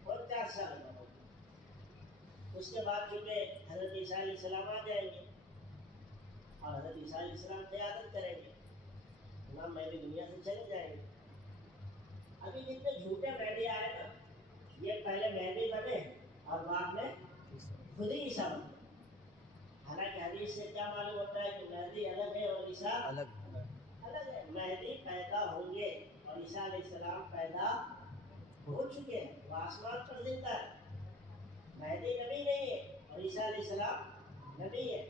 49 سال کا ہوگا۔ اس کے بعد چونکہ حضرت عیسیٰ علیہ السلام آ جائیں گے اور حضرت عیسیٰ علیہ السلام قیادت کریں گے، امام مہدی دنیا سے چلے جائیں گے۔ ابھی جتنے جھوٹے مہدی آئے نا، یہ پہلے مہدی بنے اور بعد میں خود ہی عیسیٰ بنے۔ حالانکہ حدیث سے کیا معلوم ہوتا ہے کہ مہدی الگ ہے اور عیسیٰ الگ ہے۔ مہدی پیدا ہوں گے اور عیسیٰ علیہ السلام پیدا ہو چکے ہیں، وہ آسمان پر زندہ ہے۔ مہدی نبی نہیں ہے اور عیسیٰ علیہ السلام نبی ہے۔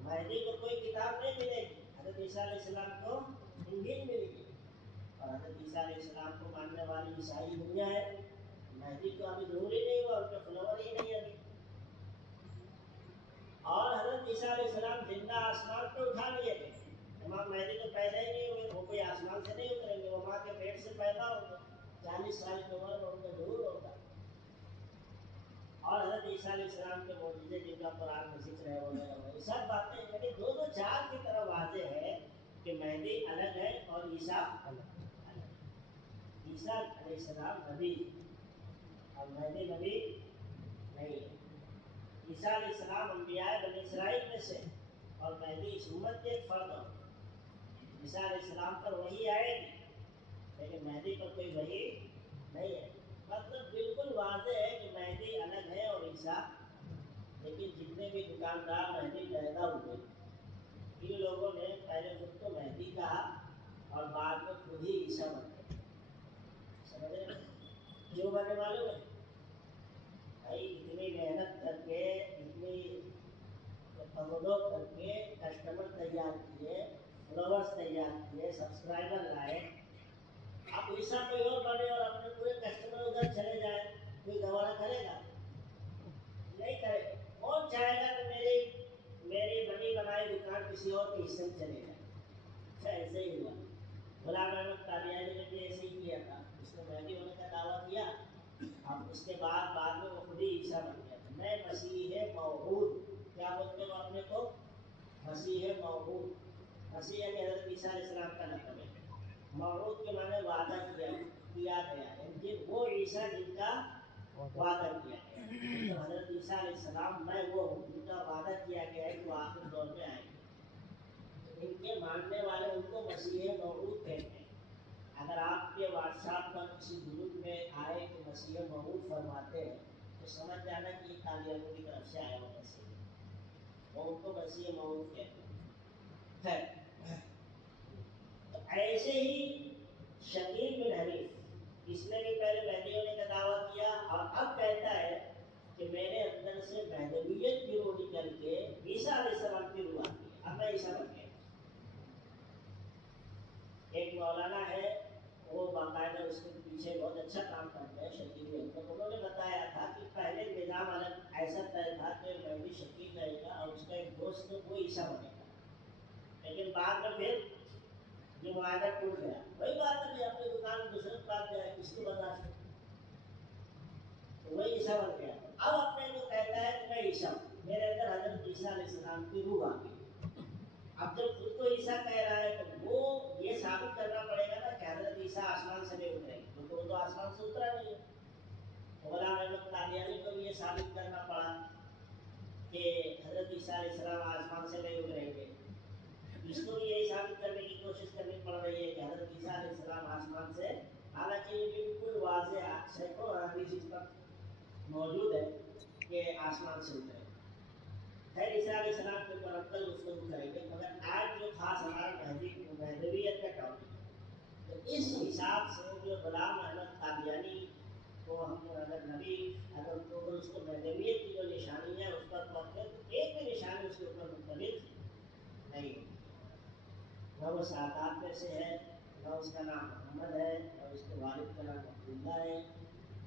مہدی کو کوئی کتاب نہیں ملے گی، حضرت عیسیٰ علیہ السلام کو انجیل ملے گی، اور حضرت عیسیٰ علیہ السلام کو ماننے والی عیسائی دنیا ہے۔ مہدی کو ابھی ضروری نہیں ہوا، ان کے فلور ہی نہیں ابھی، اور حضرت عیسیٰ علیہ السلام زندہ آسمان پہ اٹھا لیے گئے۔ امام مہدی تو پیدا ہی نہیں ہوئے، وہ کوئی آسمان سے نہیں اتریں گے، وہ ماں کے پیٹ سے پیدا ہوں گے، 40 سال کی عمر میں ان کا ظہور ہوگا۔ اور حضرت عیسیٰ علیہ السلام کے معجزے جن کا قرآن میں ذکر ہے وغیرہ سب باتیں، یعنی دونوں چار کی طرح واضح ہے کہ مہدی الگ ہے اور عیسیٰ الگ ہے۔ عیسیٰ علیہ السلام نبی اور مہدی نبی نہیں ہے۔ عیسیٰ علیہ السلام انبیاء بنی اسرائیل میں سے اور مہدی اس امت کے ایک فرد ہوں۔ عیسیٰ علیہ السلام پر وحی آئے گی لیکن مہدی پر کوئی وحی نہیں ہے۔ مطلب بالکل واضح ہے کہ مہدی الگ ہے اور عیسیٰ، لیکن جتنے بھی دکاندار مہدی پیدا ہوئے ان لوگوں نے پہلے خود کو مہدی کہا اور بعد میں خود ہی عیسیٰ بن گئے۔ سمجھ رہے ہیں کیوں بنے معلوم ہے؟ بھائی اتنی محنت کر کے، اتنی تملق کر کے کسٹمر تیار کیے، فالوورز تیار کیے، سبسکرائبر لائے، اب عیسیٰ کوئی اور بنے اور اپنے پورے کسٹمر ادھر چلے جائے، کوئی گوارا کرے گا؟ نہیں کرے گا۔ کون چاہے گا کہ میری بنی بنائی دکان کسی اور کے حصے میں چلے جائے؟ اچھا ایسے ہی ہوا، غلام احمد قادیانی نے بھی ایسے ہی کیا تھا، اس نے مہدی ہونے کا دعویٰ کیا، اب اس کے بعد میں وہ خود ہی عیسیٰ بن گیا تھا۔ میں مسیح موعود، کیا بولتے ہیں وہ اپنے کو؟ مسیح موعود۔ مسیح یعنی حضرت عیسیٰ علیہ السلام کا لقب ہے، موعود کے معنی وعدہ کیا گیا ہے، وہ عیسیٰ جن کا وعدہ کیا گیا ہے۔ تو حضرت عیسیٰ علیہ السلام میں وہ ہوں جن کا وعدہ کیا گیا ہے کہ وہ آخر دور میں آئیں گے۔ ان کے ماننے والے ان کو مسیح موعود کہتے ہیں۔ اگر آپ کے واٹس ایپ پر کسی گروپ میں آئے کہ مسیح موعود فرماتے ہیں تو سمجھ جانا کہ یہ قادیانیوں کی طرف سے آیا ہوا مسیح ہے، وہ ان کو مسیح موعود کہتے ہیں۔ تو ایسے ہی شکیل عیسیٰ علیہ السلام کی روح آتی ہے. اب میں عیسیٰ بن گیا. ایک مولانا ہے وہ باقاعدہ اس کے پیچھے بہت اچھا کام کرتے ہیں شکیل ہے. تو انہوں نے بتایا تھا کہ پہلے نظام الگ ایسا طے تھا کہ مہدی شکیل رہے گا اور اس کا ایک دوست وہ عیسیٰ بنے گا. لیکن بعد میں پھر جو معاہدہ ٹوٹ گیا. وہی بات ہے کہ اپنی دکان میں دوسرے پاس جائے کس کو برداشت ہے. تو وہی عیسیٰ بن گیا. اب اپنے کو کہتا ہے کہ میں عیسیٰ ہوں, میرے اندر حضرت عیسیٰ علیہ السلام کی روح آ گئی. اب جب خود کو عیسیٰ کہہ رہا ہے تو وہ یہ ثابت کرنا پڑے گا نا کہ حضرت عیسیٰ آسمان سے نہیں اترے, کیونکہ وہ تو آسمان سے اترا نہیں ہے. غلام احمد قادیانی کو بھی یہ ثابت کرنا پڑا کہ حضرت عیسیٰ علیہ السلام آسمان سے نہیں اتریں گے. اس کو بھی یہی ثابت کرنے کی کوشش کرنی پڑ رہی ہے کہ حضرت عیسیٰ علیہ السلام آسمان سے, حالانکہ یہ بالکل واضح سینکڑوں حدیث اس پر موجود ہے کہ آسمان سے اترے. خیر عیسیٰ علیہ السلام کے اوپر اب کل اس کو کریں گے, مگر آج جو خاص ہمارا مہدویت کا ٹاپک ہے, تو اس حساب سے جو غلام احمد قادیانی کو ہم اگر نبی اگر اس کو مہدویت کی جو نشانی ہے اس پر پڑھتے تو ایک بھی نشانی اس کے اوپر مختلف نہیں. نہ وہ سادات میں سے ہے, نہ اس کا نام محمد ہے, نہ اس کے والد کا نام عبداللہ ہے,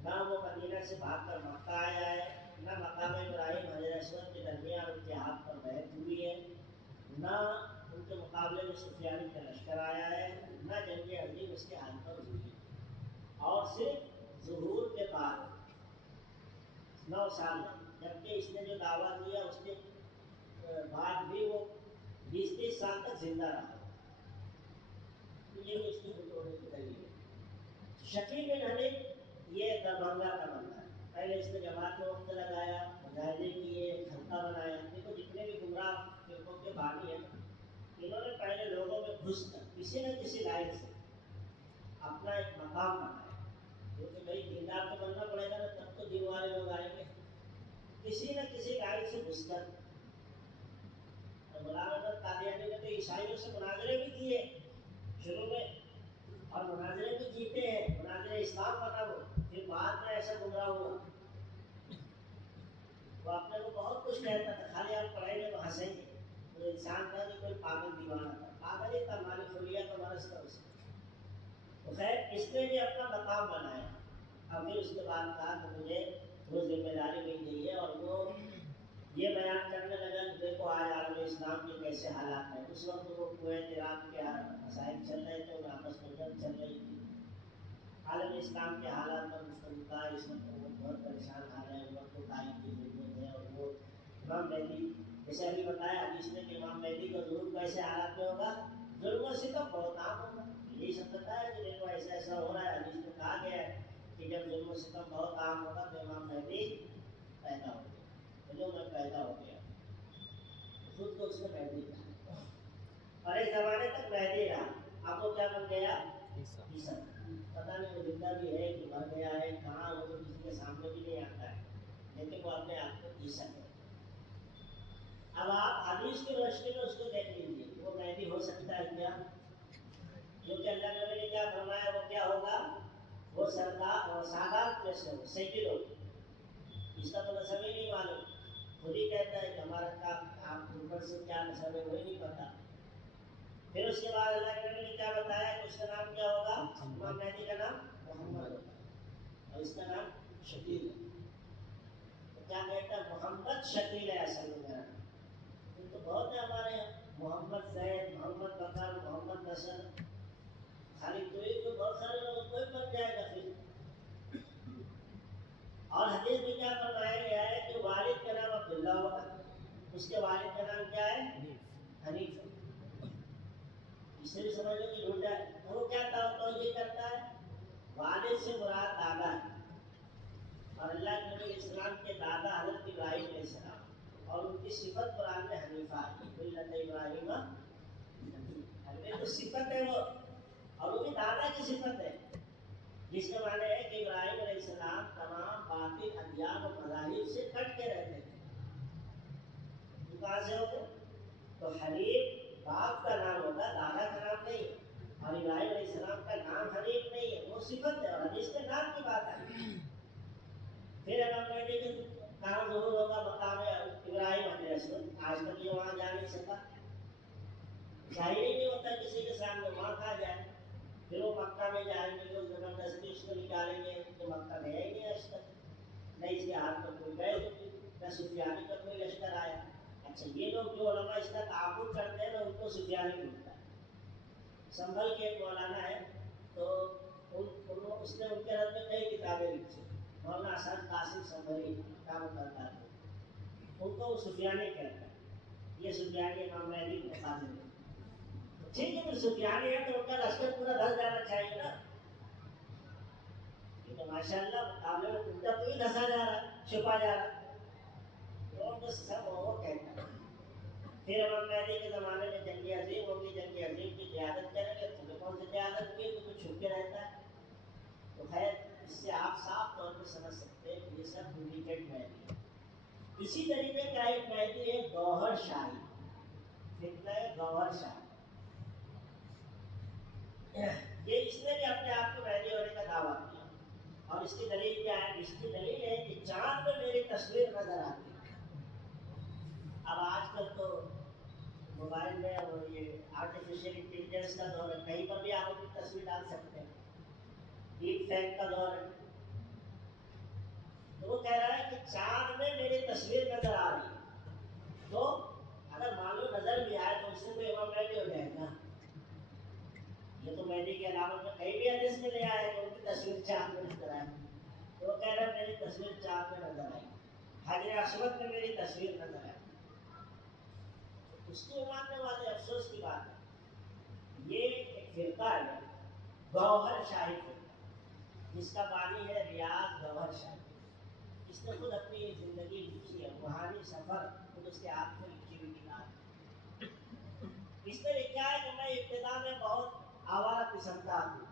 نہ وہ مدینہ سے بھاگ کر مکہ آیا ہے, نہ مقام ابراہیم حجر اسود کے درمیان ان کے ہاتھ پر بیعت ہوئی ہے, نہ ان کے مقابلے میں سفیانی کا لشکر آیا ہے, نہ جنگ عظیم اس کے ہاتھ پر ہوئی ہے. اور صرف ظہور کے بعد 9 سال میں, جبکہ اس نے جو دعویٰ کیا اس کے بعد بھی وہ 20-30 سال تک زندہ رہا. یہ اس کی ہونے کی دلیل ہے. شکیل بن حنیف یہ دربھنگہ کا بندہ ہے. پہلے اس نے جماعت میں وقت لگایا, مجاہدے کیے, خلقہ بنایا. دیکھو جتنے بھی گمراہ فرقوں کے بانی ہیں انہوں نے پہلے لوگوں میں گھس کر کسی نہ کسی لائن سے اپنا ایک مقام بنایا, کیونکہ بھائی دیندار تو بننا پڑے گا نا, تب تو دین والے لوگ آئیں گے. کسی نہ کسی لائن سے گھس کر غلام احمد قادیانی نے تو عیسائیوں سے مناظرے بھی کیے شروع میں, اور مناظرے بھی جیتے ہیں, مناظرے اسلام بنا وہ. پھر بعد میں ایسا گمراہ ہوا, وہ اپنے کو بہت کچھ کہتا تھا, خالی آپ پڑھیں گے تو ہنسیں گے. وہ انسان تھا کہ کوئی پاگل دیوانہ تھا, پاگل ہی تھا, ہماری خلیہ کا مرض تھا اس کا. تو خیر اس نے بھی اپنا مقام بنایا. اب پھر اس کے بعد کہا کہ مجھے وہ ذمہ داری مل گئی ہے, اور وہ یہ بیان کرنے لگا کہ دیکھو آج عالم اسلام کے کیسے حالات ہیں. اس وقت وہ کویت عراق کے مسائل چل رہے تھے, اور آپس میں جنگ چل رہی تھی. عالم اسلام کے حالات پر اس کو کہا اس وقت وہ بہت پریشان حال ہے, اس وقت کو تعلیم کی ضرورت ہے. اور وہ امام مہدی, جیسے ابھی بتایا حدیث میں کہ امام مہدی کا ظہور کیسے حالات میں ہوگا, ظلم و ستم بہت عام ہوگا. یہی سب بتایا کہ دیکھو ایسا ایسا ہو رہا ہے. حدیث میں کہا گیا ہے کہ جب ظلم و ستم بہت عام ہوگا تو امام مہدی پیدا ہو گیا. جو میں پیدا ہو گیا خود کو اس نے مہدی کہا, اور ایک زمانے تک مہدی رہا. اب وہ کیا بن گیا, عیسیٰ. پتہ نہیں وہ زندہ بھی ہے کہ مر گیا ہے کہاں, وہ تو کسی کے سامنے بھی نہیں آتا ہے, لیکن وہ اپنے آپ کو عیسیٰ کہتا ہے. اب آپ حدیث کی روشنی میں اس کو دیکھ لیجیے, وہ مہدی ہو سکتا ہے کیا؟ جو کہ اللہ نبی نے کیا فرمایا وہ کیا ہوگا, وہ سردار سادات میں سے ہو, سیدی لوگ. اس کا تو نسب ہی نہیں معلوم, خود ہی کہتا ہے کہ ہمارا کام آپ اوپر سے کیا نسب ہے وہی نہیں پتا. پھر اس کے بعد اللہ کے نبی نے کیا بتایا کہ اس کا نام کیا ہوگا, امام مہدی کا نام محمد ہوگا, اور اس کا نام شکیل ہے. تو کیا کہتا ہے, محمد شکیل ہے اصل میں میرا نام. تو بہت ہے ہمارے یہاں, محمد زید, محمد بکر, محمد نصر, خالی کوئی تو بہت سارے لوگ کوئی بن جائے گا پھر. اور حدیث میں کیا فرمایا گیا ہے کہ والد کا نام عبداللہ ہوگا, اس کے والد کا نام کیا ہے, حنیف. اس سے بھی سمجھو کہ ڈھونڈا ہے. وہ کیا توجہ کرتا ہے, والد سے مراد دادا ہے, اور اللہ کے نبی اسلام کے دادا حضرت ابراہیم علیہ السلام, اور ان کی صفت قرآن میں حنیفہ ہے, ملت ابراہیم حنیفہ تو صفت ہے وہ, اور وہ بھی دادا کی صفت ہے, جس کے معنی ہے کہ ابراہیم علیہ السلام تمام باطل ادیان و مذاہب سے کٹ کے رہتے تھے. کہاں سے ہوگا, تو حنیف باپ کا نام ہوگا, دادا کا نام نہیں ہے. اور ابراہیم علیہ السلام کا نام حنیف نہیں ہے, وہ صفت ہے, اور حدیث میں نام کی بات ہے. پھر امام مہدی کے کہاں ظہور ہوگا, مقام ابراہیم علیہ اسود آج تک یہ وہاں جا نہیں سکا، ظاہر ہی نہیں ہوتا کسی کے سامنے، وہاں کہاں جائے؟ پھر وہ مکہ میں جائیں گے تو زبردستی اس کو نکالیں گے کہ مکہ گیا ہی نہیں آج تک، نہ اس کے ہاتھ میں کوئی گئے، نہ سفیانی کا کوئی لشکر آیا۔ اچھا یہ لوگ جو علماء اس کا تعاون کرتے ہیں نا ان کو سفیانی ملتا ہے۔ سنبھل کے ایک مولانا ہے تو اس نے ان کے رد میں کئی کتابیں لکھی، مولانا حسن قاسم سنبھلی کام کرتا تھا، ان کو وہ سفیانی کہتا ہے، یہ سفیانی امام مہدی کو قابل ہے۔ ٹھیک ہے پھر سفیانی ہے تو ان کا لشکر پورا دھس جانا چاہیے نا، یہ تو ماشاء اللہ مقابلے میں ان کا تو ہی دھسا جا رہا ہے، چھپا جا رہا ہے، وہ تو سب وہ کہتا ہے۔ پھر امام مہدی کے زمانے میں جنگ عظیم ہوگی، جنگ عظیم کی قیادت کریں گے، تمہیں کون سی قیادت کی تو چھپ کے رہتا ہے؟ تو خیر اس سے آپ صاف طور پہ سمجھ سکتے ہیں کہ یہ سب ڈپلیکیٹ مہدی ہے۔ اسی طریقے کا ایک مہدی ہے گوہر شاہی، فتنہ گوہر شاہی، یہ اس نے بھی اپنے آپ کو مہدی ہونے کا دعویٰ کیا، اور اس کی دلیل کیا ہے؟ اس کی دلیل ہے کہ چاند میں میری تصویر نظر آتی ہے۔ اب آج کل تو موبائل میں اور یہ آرٹیفیشیل انٹیلیجنس کا دور ہے، کہیں پر بھی آپ اپنی تصویر ڈال سکتے ہیں، ڈیپ فیک کا دور ہے۔ تو وہ کہہ رہا ہے کہ چاند میں میری تصویر نظر آ رہی ہے، تو اگر مان لو نظر بھی آئے تو اس سے کوئی امام مہدی ہو جائے گا؟ یہ تو مہدی کے علامت میں کہیں بھی حدیث میں نہیں آیا کہ ان کی تصویر چاند میں نظر آئی، تو وہ کہہ رہا ہے میری تصویر چاند میں نظر آئی، حجر اسود میں میری تصویر نظر آئی۔ اس کو ماننے والے افسوس کی بات ہے، یہ ایک فرقہ ہے گوہر شاہی فرقہ، جس کا بانی ہے ریاض گوہر شاہی۔ اس نے خود اپنی زندگی لکھی ہے، روحانی سفر خود اس کے ہاتھ میں لکھی ہوئی کتاب۔ اس نے لکھا ہے کہ میں ابتدا میں بہت آوارہ قسم کا ہوں،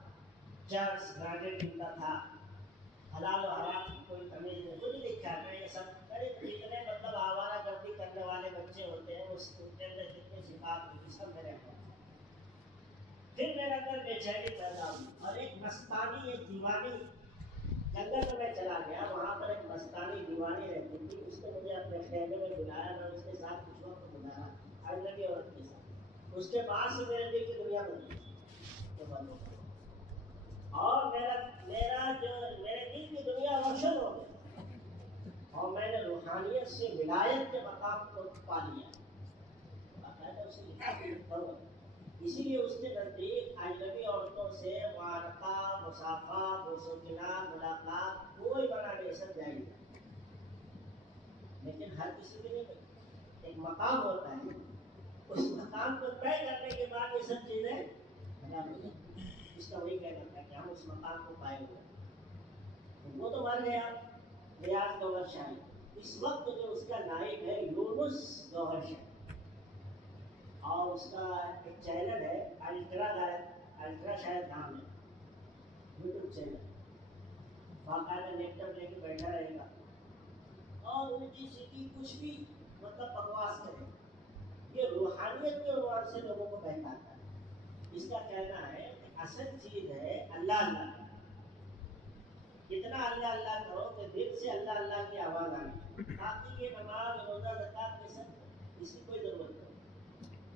چرس گانے پیتا تھا، حلال و حرام کی کوئی تمیز نہیں، خود ہی لکھا ہے۔ میں یہ سب جتنے مطلب آوارہ گردی کرنے والے بچے ہوتے ہیں اس کے اندر جتنی صفات ہوتی سب میرے اندر۔ پھر میرے اندر بے چینی پیدا ہوئی، اور ایک مستانی، ایک دیوانی، جنگل میں میں چلا گیا، وہاں پر ایک مستانی دیوانی رہتی تھی، اس نے مجھے اپنے خیمے میں بلایا، میں اس کے ساتھ کچھ وقت گزارا، اجنبی عورت کے ساتھ۔ اس کے بعد سے میرے دل کی دنیا بدلی، اور میرے دل کی دنیا روشن ہو گئی، اور میں نے روحانیت سے ولایت کے مقام کو پا لیا۔ اسی لیے اس کے نزدیک اجنبی عورتوں سے معانقہ، مصافحہ، بوس و کنار، ملاقات کوئی منع نہیں، سب جائز ہے، لیکن ہر کسی کے لیے ایک مقام ہوتا ہے، اس مقام کو طے کرنے کے بعد یہ سب چیزیں اس کا وہی کہنا تھا کہ ہم اس مقام کو پائے ہوئے۔ وہ تو مر گیا ریاض گوہر شاہی، اس وقت جو اس کا نائب ہے یونس گوہر شاہی، اور اس کا ایک چینل ہے الٹرا شاید نام ہے، یوٹیوب چینل، باقاعدہ لیپ ٹاپ لے کے بیٹھا رہے گا اور الٹی سیدھی کچھ بھی مطلب بکواس کرے، یہ روحانیت کے عنوان سے لوگوں کو بہکاتا ہے۔ اس کا کہنا ہے کہ اصل چیز ہے اللہ اللہ، کتنا اللہ اللہ کرو کہ دل سے اللہ اللہ کی آواز آئے، باقی یہ نماز روزہ زکات یہ سب اس کی کوئی ضرورت نہیں۔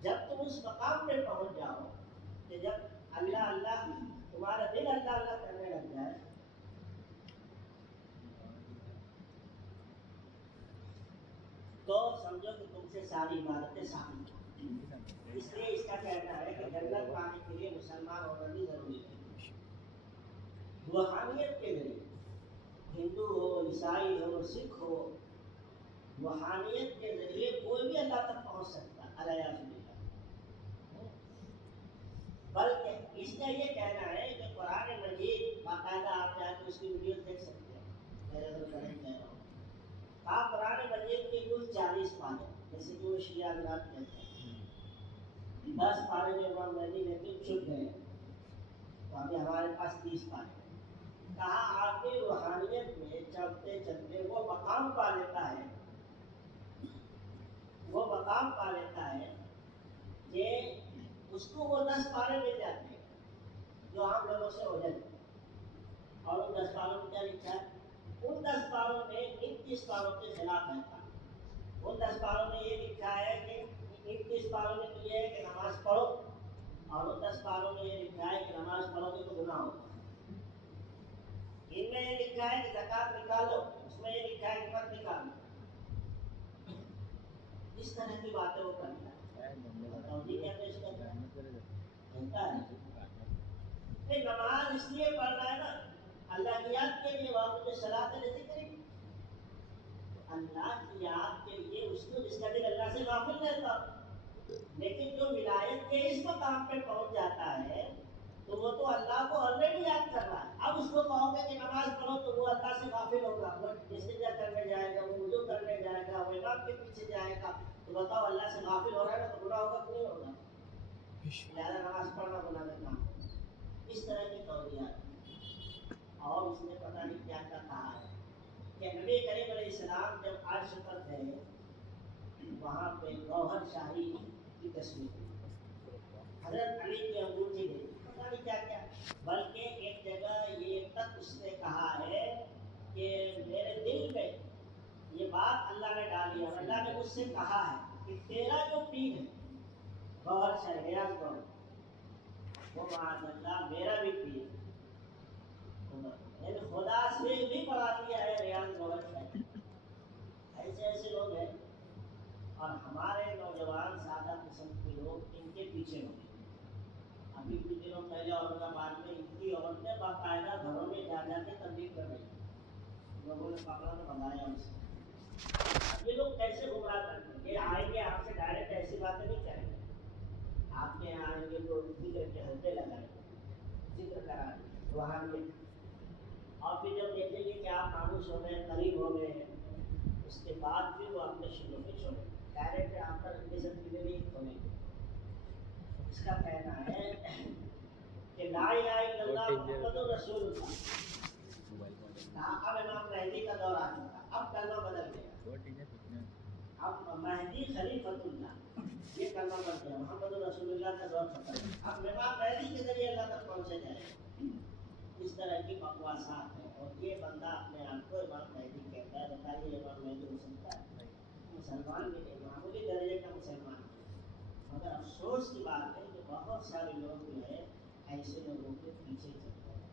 جب تم اس مقام پہ پہنچ جاؤ کہ جب اللہ اللہ تمہارا دل اللہ اللہ کرنے لگ جائے تو سمجھو کہ تم سے ساری عبادتیں ثابت ہیں۔ اس لیے اس کا کہنا ہے کہ جنت پانے کے لیے مسلمان ہونا بھی ضروری ہے۔ روحانیت کے ذریعے ہندو ہو، عیسائی ہو، سکھ ہو، روحانیت کے ذریعے کوئی بھی اللہ تک پہنچ سکتا ہے، الیاذ باللہ۔ بلکہ اس کا یہ کہنا ہے کہ قرآن مجید، باقاعدہ آپ جا کے اس کی ویڈیو دیکھ سکتے ہیں، آپ قرآن مجید کے کل 40 پارے، جیسے کہ وہ شیعہ حضرات کہتے ہیں 10 پارے جو امام مہدی لیکن چھپ گئے، تو ابھی ہمارے پاس 30 پارے۔ کہا آدمی روحانیت میں چلتے چلتے وہ مقام پا لیتا ہے، وہ مقام پا لیتا ہے کہ اس کو وہ 10 پارے مل جاتے ہیں جو عام لوگوں سے ہو جاتے ہیں، اور ان 10 پاروں میں کیا لکھا ہے؟ ان 10 پاروں میں ان 30 پاروں کے خلاف رہتا ہے، وہ ان 10 پاروں میں یہ لکھا ہے کہ ان 30 پاروں میں تو یہ ہے کہ نماز پڑھو، اور ان 10 پاروں میں یہ لکھا ہے کہ نماز پڑھو گے تو گناہ ہوگا۔ ان میں یہ لکھا ہے کہ زکوٰۃ نکالو، اس میں یہ لکھا ہے کہ مت نکالو۔ اس طرح کی باتیں وہ کرتا ہے، توجہ کیا پیش کرتا ہے، کہتا ہے کہ نماز اس لیے پڑھنا ہے نا اللہ کی یاد کے لیے، وہاں پہ صلاۃ ذکر، اللہ کی یاد کے لیے اس کو جس کا دل اللہ سے غافل رہتا، لیکن جو ولایت کے اس مقام پہ پہنچ جاتا ہے تو وہ تو اللہ کو آلریڈی یاد کر رہا ہے۔ اب اس کو کہو گے کہ نماز پڑھو تو وہ اللہ سے غافل ہوگا، وہ استنجا کرنے جائے گا، وہ وضو کرنے جائے گا، وہ امام کے پیچھے جائے گا، تو بتاؤ اللہ سے غافل ہو رہا ہے نا، تو گناہ ہوگا کہ نہیں ہوگا؟ لہٰذا نماز پڑھنا گناہ کا کام ہے۔ اس طرح کی توجیہات، اور اس نے پتہ نہیں کیا کیا کہا ہے کہ نبی کریم علیہ السلام جب عرش پر تھے وہاں پہ گوہر شاہی کی تصویر، حضرت علی کی انگوٹھی دی، پتہ نہیں کیا کیا، بلکہ ایک جگہ یہ تک اس نے کہا ہے کہ میرے دل میں یہ بات اللہ نے ڈالی اور اللہ نے مجھ سے کہا ہے کہ تیرا جو پیر ہے گوہر شاہی ریاض گوہر، وہ معاذ اللہ میرا بھی پیر ہے، خدا سے بھی بڑھا دیا ہے ریاض گوہر شاہی۔ ایسے ایسے لوگ ہیں، اور ہمارے نوجوان سادہ قسم کے لوگ ان کے پیچھے ہو گئے۔ ابھی کچھ دنوں پہلے اورنگ آباد میں ان کی عورتیں باقاعدہ گھروں میں جا جا کے تبلیغ کر رہی ہیں، لوگوں نے پکڑا تو بتایا ان سے۔ یہ لوگ کیسے گمراہ کرتے ہیں؟ یہ آئیں گے آپ سے ڈائریکٹ ایسی باتیں نہیں کریں گے، آپ کے یہاں آئیں گے تو ذکر کے حلقے لگائیں گے، ذکر کرائیں گے روحانیت، اور پھر جب دیکھیں گے کہ آپ مانوس ہو گئے، قریب ہو گئے ہیں، اس کے بعد پھر وہ اپنے شروع میں چھوڑیں، ڈائریکٹ آپ کا ریلیشن کے لیے نہیں کھولیں گے۔ اس کا کہنا ہے کہ لا الہ الا اللہ محمد رسول اللہ، اب امام مہدی کا دور آ چکا، اب کلمہ بدل گیا، اب مہدی خلیفۃ اللہ، یہ کلمہ بدل گیا، محمد رسول اللہ کا دور ختم، اب امام مہدی کے ذریعے اللہ تک پہنچے جائے۔ اس طرح کی بکواسات ہیں، اور یہ بندہ اپنے آپ کو امام مہدی کہتا ہے۔ بتائیے امام مہدی ہو سکتا ہے؟ مسلمان بھی نہیں، معمولی درجے کا مسلمان نہیں، مگر افسوس کی بات ہے کہ بہت سارے لوگ جو ہے ایسے لوگوں کے پیچھے چلتے ہیں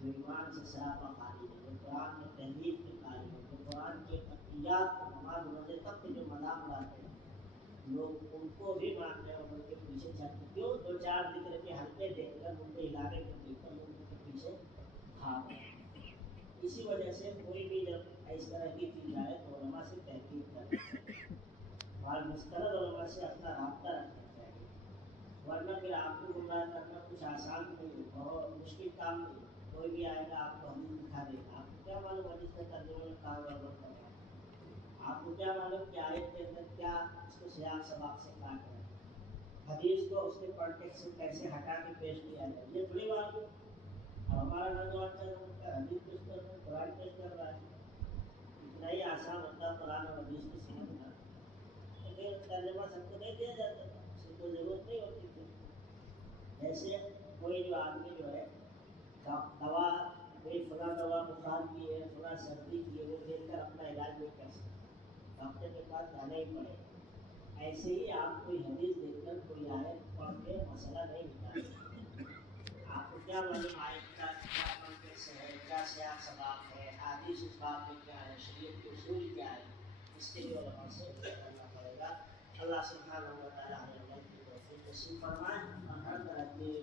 جو ایمان سے سراپا خالی ہے، جو قرآن میں تحریف کے قائل ہیں، جو قرآن کے تقیات کو نماز روزے تک کے جو مذاق اڑاتے ہیں، لوگ ان کو بھی مانتے ہیں اور ان کے پیچھے چلتے، کیوں؟ دو چار ذکر کے حلقے دیکھ کر ان کے علاقے کو دیکھ کر ان کے پیچھے بھاگ۔ اسی وجہ سے کوئی بھی جب اس طرح کی چیز آئے تو علماء سے تحقیق کریں، اور مستند علماء سے اپنا رابطہ رکھنا چاہیے، ورنہ پھر آپ کو گمراہ کرنا کچھ آسان نہیں، بہت مشکل کام نہیں۔ کوئی بھی آئے گا آپ کو حدیث دکھا دے گا، آپ کو کیا معلوم حدیث کا ترجمہ میں کہاں گڑبڑ کر رہا ہے، آپ کو کیا معلوم کہ آیت کے اندر کیا اس کو سیاق سباق سے کاٹ رہا ہے، حدیث کو اس کے کانٹیکسٹ سے کیسے ہٹا کے پیش کیا جائے، یہ تھوڑی معلوم۔ اب ہمارا نوجوان چل رہا ہے حدیث پیش کر رہا ہے، قرآن پیش کر رہا ہے، اتنا ہی آسان ہوتا ہے قرآن اور حدیث کو سمجھنا، تو پھر ترجمہ سب کو نہیں دیا جاتا تھا، اس کی کوئی ضرورت نہیں ہوتی تھی۔ ایسے کوئی جو آدمی جو ہے دوا، کوئی فلاں دوا بخار کی ہے، فلاں سردی کی ہے، وہ دیکھ کر اپنا علاج نہیں کر سکتا، ڈاکٹر کے پاس جانا ہی پڑے گا۔ ایسے ہی آپ کوئی حدیث دیکھ کر کوئی آیت پڑھ کے مسئلہ نہیں مٹا سکتے۔ آپ کو کیا معلوم آیت کا کیا کانٹیکسٹ ہے، کیا سیاق سباق ہے، حدیث اس بات میں کیا ہے، شریعت کے اصول کیا ہے، اس کے لیے علماء سے کرنا پڑے گا۔ اللہ سبحانہ و تعالیٰ ہمیں عمل کی توفیق نصیب فرمائے اور ہر طرح کے